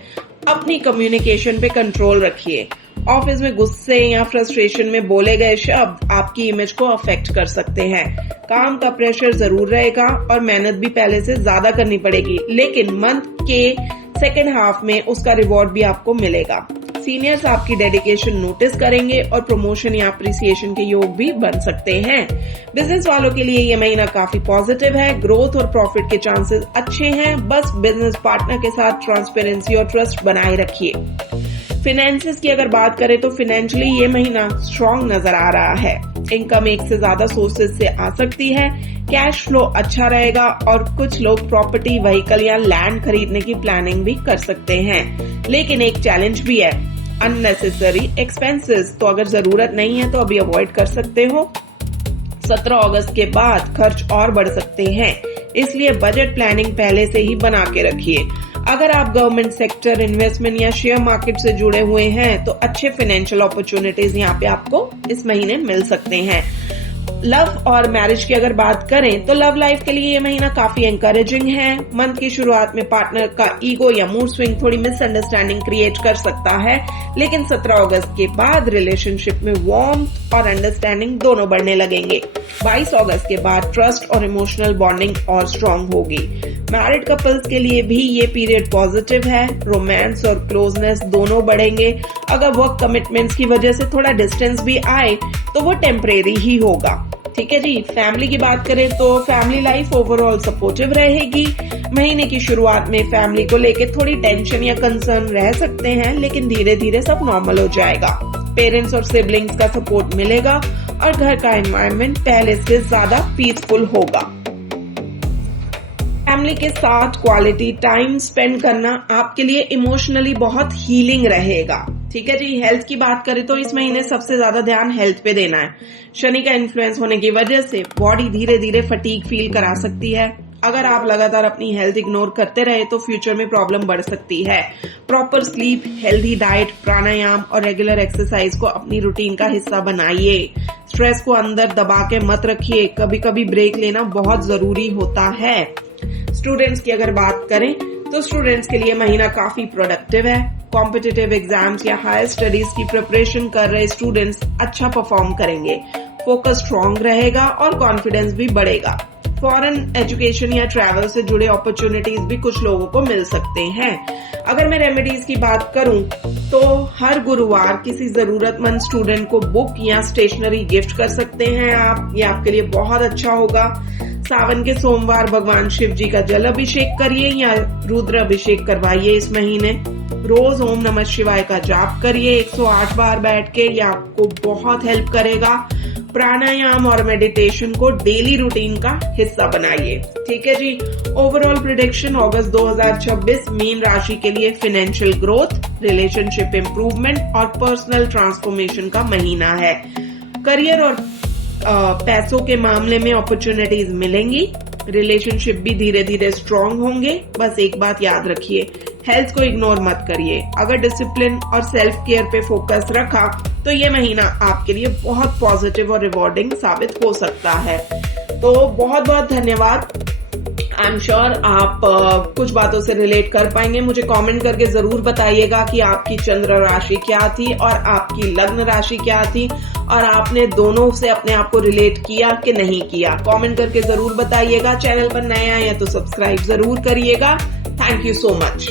अपनी कम्युनिकेशन पे कंट्रोल रखिए। ऑफिस में गुस्से या फ्रस्ट्रेशन में बोले गए शब्द आपकी इमेज को अफेक्ट कर सकते हैं। काम का प्रेशर जरूर रहेगा और मेहनत भी पहले से ज्यादा करनी पड़ेगी, लेकिन मंथ के सेकेंड हाफ में उसका रिवॉर्ड भी आपको मिलेगा। सीनियर्स आपकी डेडिकेशन नोटिस करेंगे और प्रमोशन या अप्रिसिएशन के योग भी बन सकते हैं। बिजनेस वालों के लिए ये महीना काफी पॉजिटिव है। ग्रोथ और प्रॉफिट के चांसेस अच्छे हैं। बस बिजनेस पार्टनर के साथ ट्रांसपेरेंसी और ट्रस्ट बनाए रखिए। फिनेंसेस की अगर बात करें तो फाइनेंशियली ये महीना स्ट्रॉन्ग नजर आ रहा है। इनकम एक से ज्यादा सोर्सेज से आ सकती है। कैश फ्लो अच्छा रहेगा और कुछ लोग प्रॉपर्टी, व्हीकल या लैंड खरीदने की प्लानिंग भी कर सकते हैं। लेकिन एक चैलेंज भी है, अननेसेसरी एक्सपेंसेस। तो अगर जरूरत नहीं है तो अभी अवॉइड कर सकते हो। 17 अगस्त के बाद खर्च और बढ़ सकते हैं, इसलिए बजट प्लानिंग पहले से ही बना के रखिए। अगर आप गवर्नमेंट सेक्टर, इन्वेस्टमेंट या शेयर मार्केट से जुड़े हुए हैं तो अच्छे फाइनेंशियल अपॉर्चुनिटीज यहाँ पे आपको इस महीने मिल सकते हैं। लव और मैरिज की अगर बात करें तो लव लाइफ के लिए ये महीना काफी एनकरेजिंग है। मंथ की शुरुआत में पार्टनर का ईगो या मूड स्विंग थोड़ी मिसअंडरस्टैंडिंग क्रिएट कर सकता है, लेकिन 17 अगस्त के बाद रिलेशनशिप में वार्मथ और अंडरस्टैंडिंग दोनों बढ़ने लगेंगे। 22 अगस्त के बाद ट्रस्ट और इमोशनल बॉन्डिंग और स्ट्रांग होगी। मैरिड कपल्स के लिए भी ये पीरियड पॉजिटिव है। रोमांस और क्लोजनेस दोनों बढ़ेंगे। अगर वर्क कमिटमेंट्स की वजह से थोड़ा डिस्टेंस भी आए तो वो टेम्परेरी ही होगा। ठीक है जी। फैमिली की बात करें तो फैमिली लाइफ ओवरऑल सपोर्टिव रहेगी। महीने की शुरुआत में फैमिली को लेकर थोड़ी टेंशन या कंसर्न रह सकते हैं, लेकिन धीरे धीरे सब नॉर्मल हो जाएगा। पेरेंट्स और सिबलिंग्स का सपोर्ट मिलेगा और घर का एनवायरनमेंट पहले से ज्यादा पीसफुल होगा। फैमिली के साथ क्वालिटी टाइम स्पेंड करना आपके लिए इमोशनली बहुत हीलिंग रहेगा। ठीक है जी। हेल्थ की बात करें तो इस महीने सबसे ज्यादा ध्यान हेल्थ पे देना है। शनि का इन्फ्लुएंस होने की वजह से बॉडी धीरे धीरे फटीग फील करा सकती है। अगर आप लगातार अपनी हेल्थ इग्नोर करते रहे तो फ्यूचर में प्रॉब्लम बढ़ सकती है। प्रॉपर स्लीप, हेल्दी डाइट, प्राणायाम और रेगुलर एक्सरसाइज को अपनी रूटीन का हिस्सा बनाइए। स्ट्रेस को अंदर दबा के मत रखिए, कभी कभी ब्रेक लेना बहुत जरूरी होता है। स्टूडेंट्स की अगर बात करें तो स्टूडेंट्स के लिए महीना काफी प्रोडक्टिव है। कॉम्पिटिटिव एग्जाम्स या हायर स्टडीज की प्रिपरेशन कर रहे स्टूडेंट्स अच्छा परफॉर्म करेंगे। फोकस स्ट्रांग रहेगा और कॉन्फिडेंस भी बढ़ेगा। फॉरेन एजुकेशन या ट्रैवल से जुड़े अपॉर्चुनिटीज भी कुछ लोगों को मिल सकते हैं। अगर मैं रेमेडीज की बात करूं तो हर गुरुवार किसी जरूरतमंद स्टूडेंट को बुक या स्टेशनरी गिफ्ट कर सकते हैं आप। ये आपके लिए बहुत अच्छा होगा। सावन के सोमवार भगवान शिव जी का जल अभिषेक करिए या रुद्र अभिषेक करवाइए। इस महीने रोज ओम नमः शिवाय का जाप करिए 108 बार बैठ के, ये आपको बहुत हेल्प करेगा। प्राणायाम और मेडिटेशन को डेली रूटीन का हिस्सा बनाइए। ठीक है जी। ओवरऑल प्रेडिक्शन अगस्त 2026 मीन राशि के लिए फाइनेंशियल ग्रोथ, रिलेशनशिप इंप्रूवमेंट और पर्सनल ट्रांसफॉर्मेशन का महीना है। करियर और पैसों के मामले में अपॉर्चुनिटीज मिलेंगी। रिलेशनशिप भी धीरे धीरे स्ट्रांग होंगे। बस एक बात याद रखिए, हेल्थ को इग्नोर मत करिए। अगर डिसिप्लिन और सेल्फ केयर पे फोकस रखा तो ये महीना आपके लिए बहुत पॉजिटिव और रिवॉर्डिंग साबित हो सकता है। तो बहुत बहुत धन्यवाद। आई एम श्योर आप कुछ बातों से रिलेट कर पाएंगे। मुझे कमेंट करके जरूर बताइएगा कि आपकी चंद्र राशि क्या थी और आपकी लग्न राशि क्या थी और आपने दोनों से अपने आप को रिलेट किया कि नहीं किया। कमेंट करके जरूर बताइएगा। चैनल पर नए आए हैं तो सब्सक्राइब जरूर करिएगा। Thank you so much.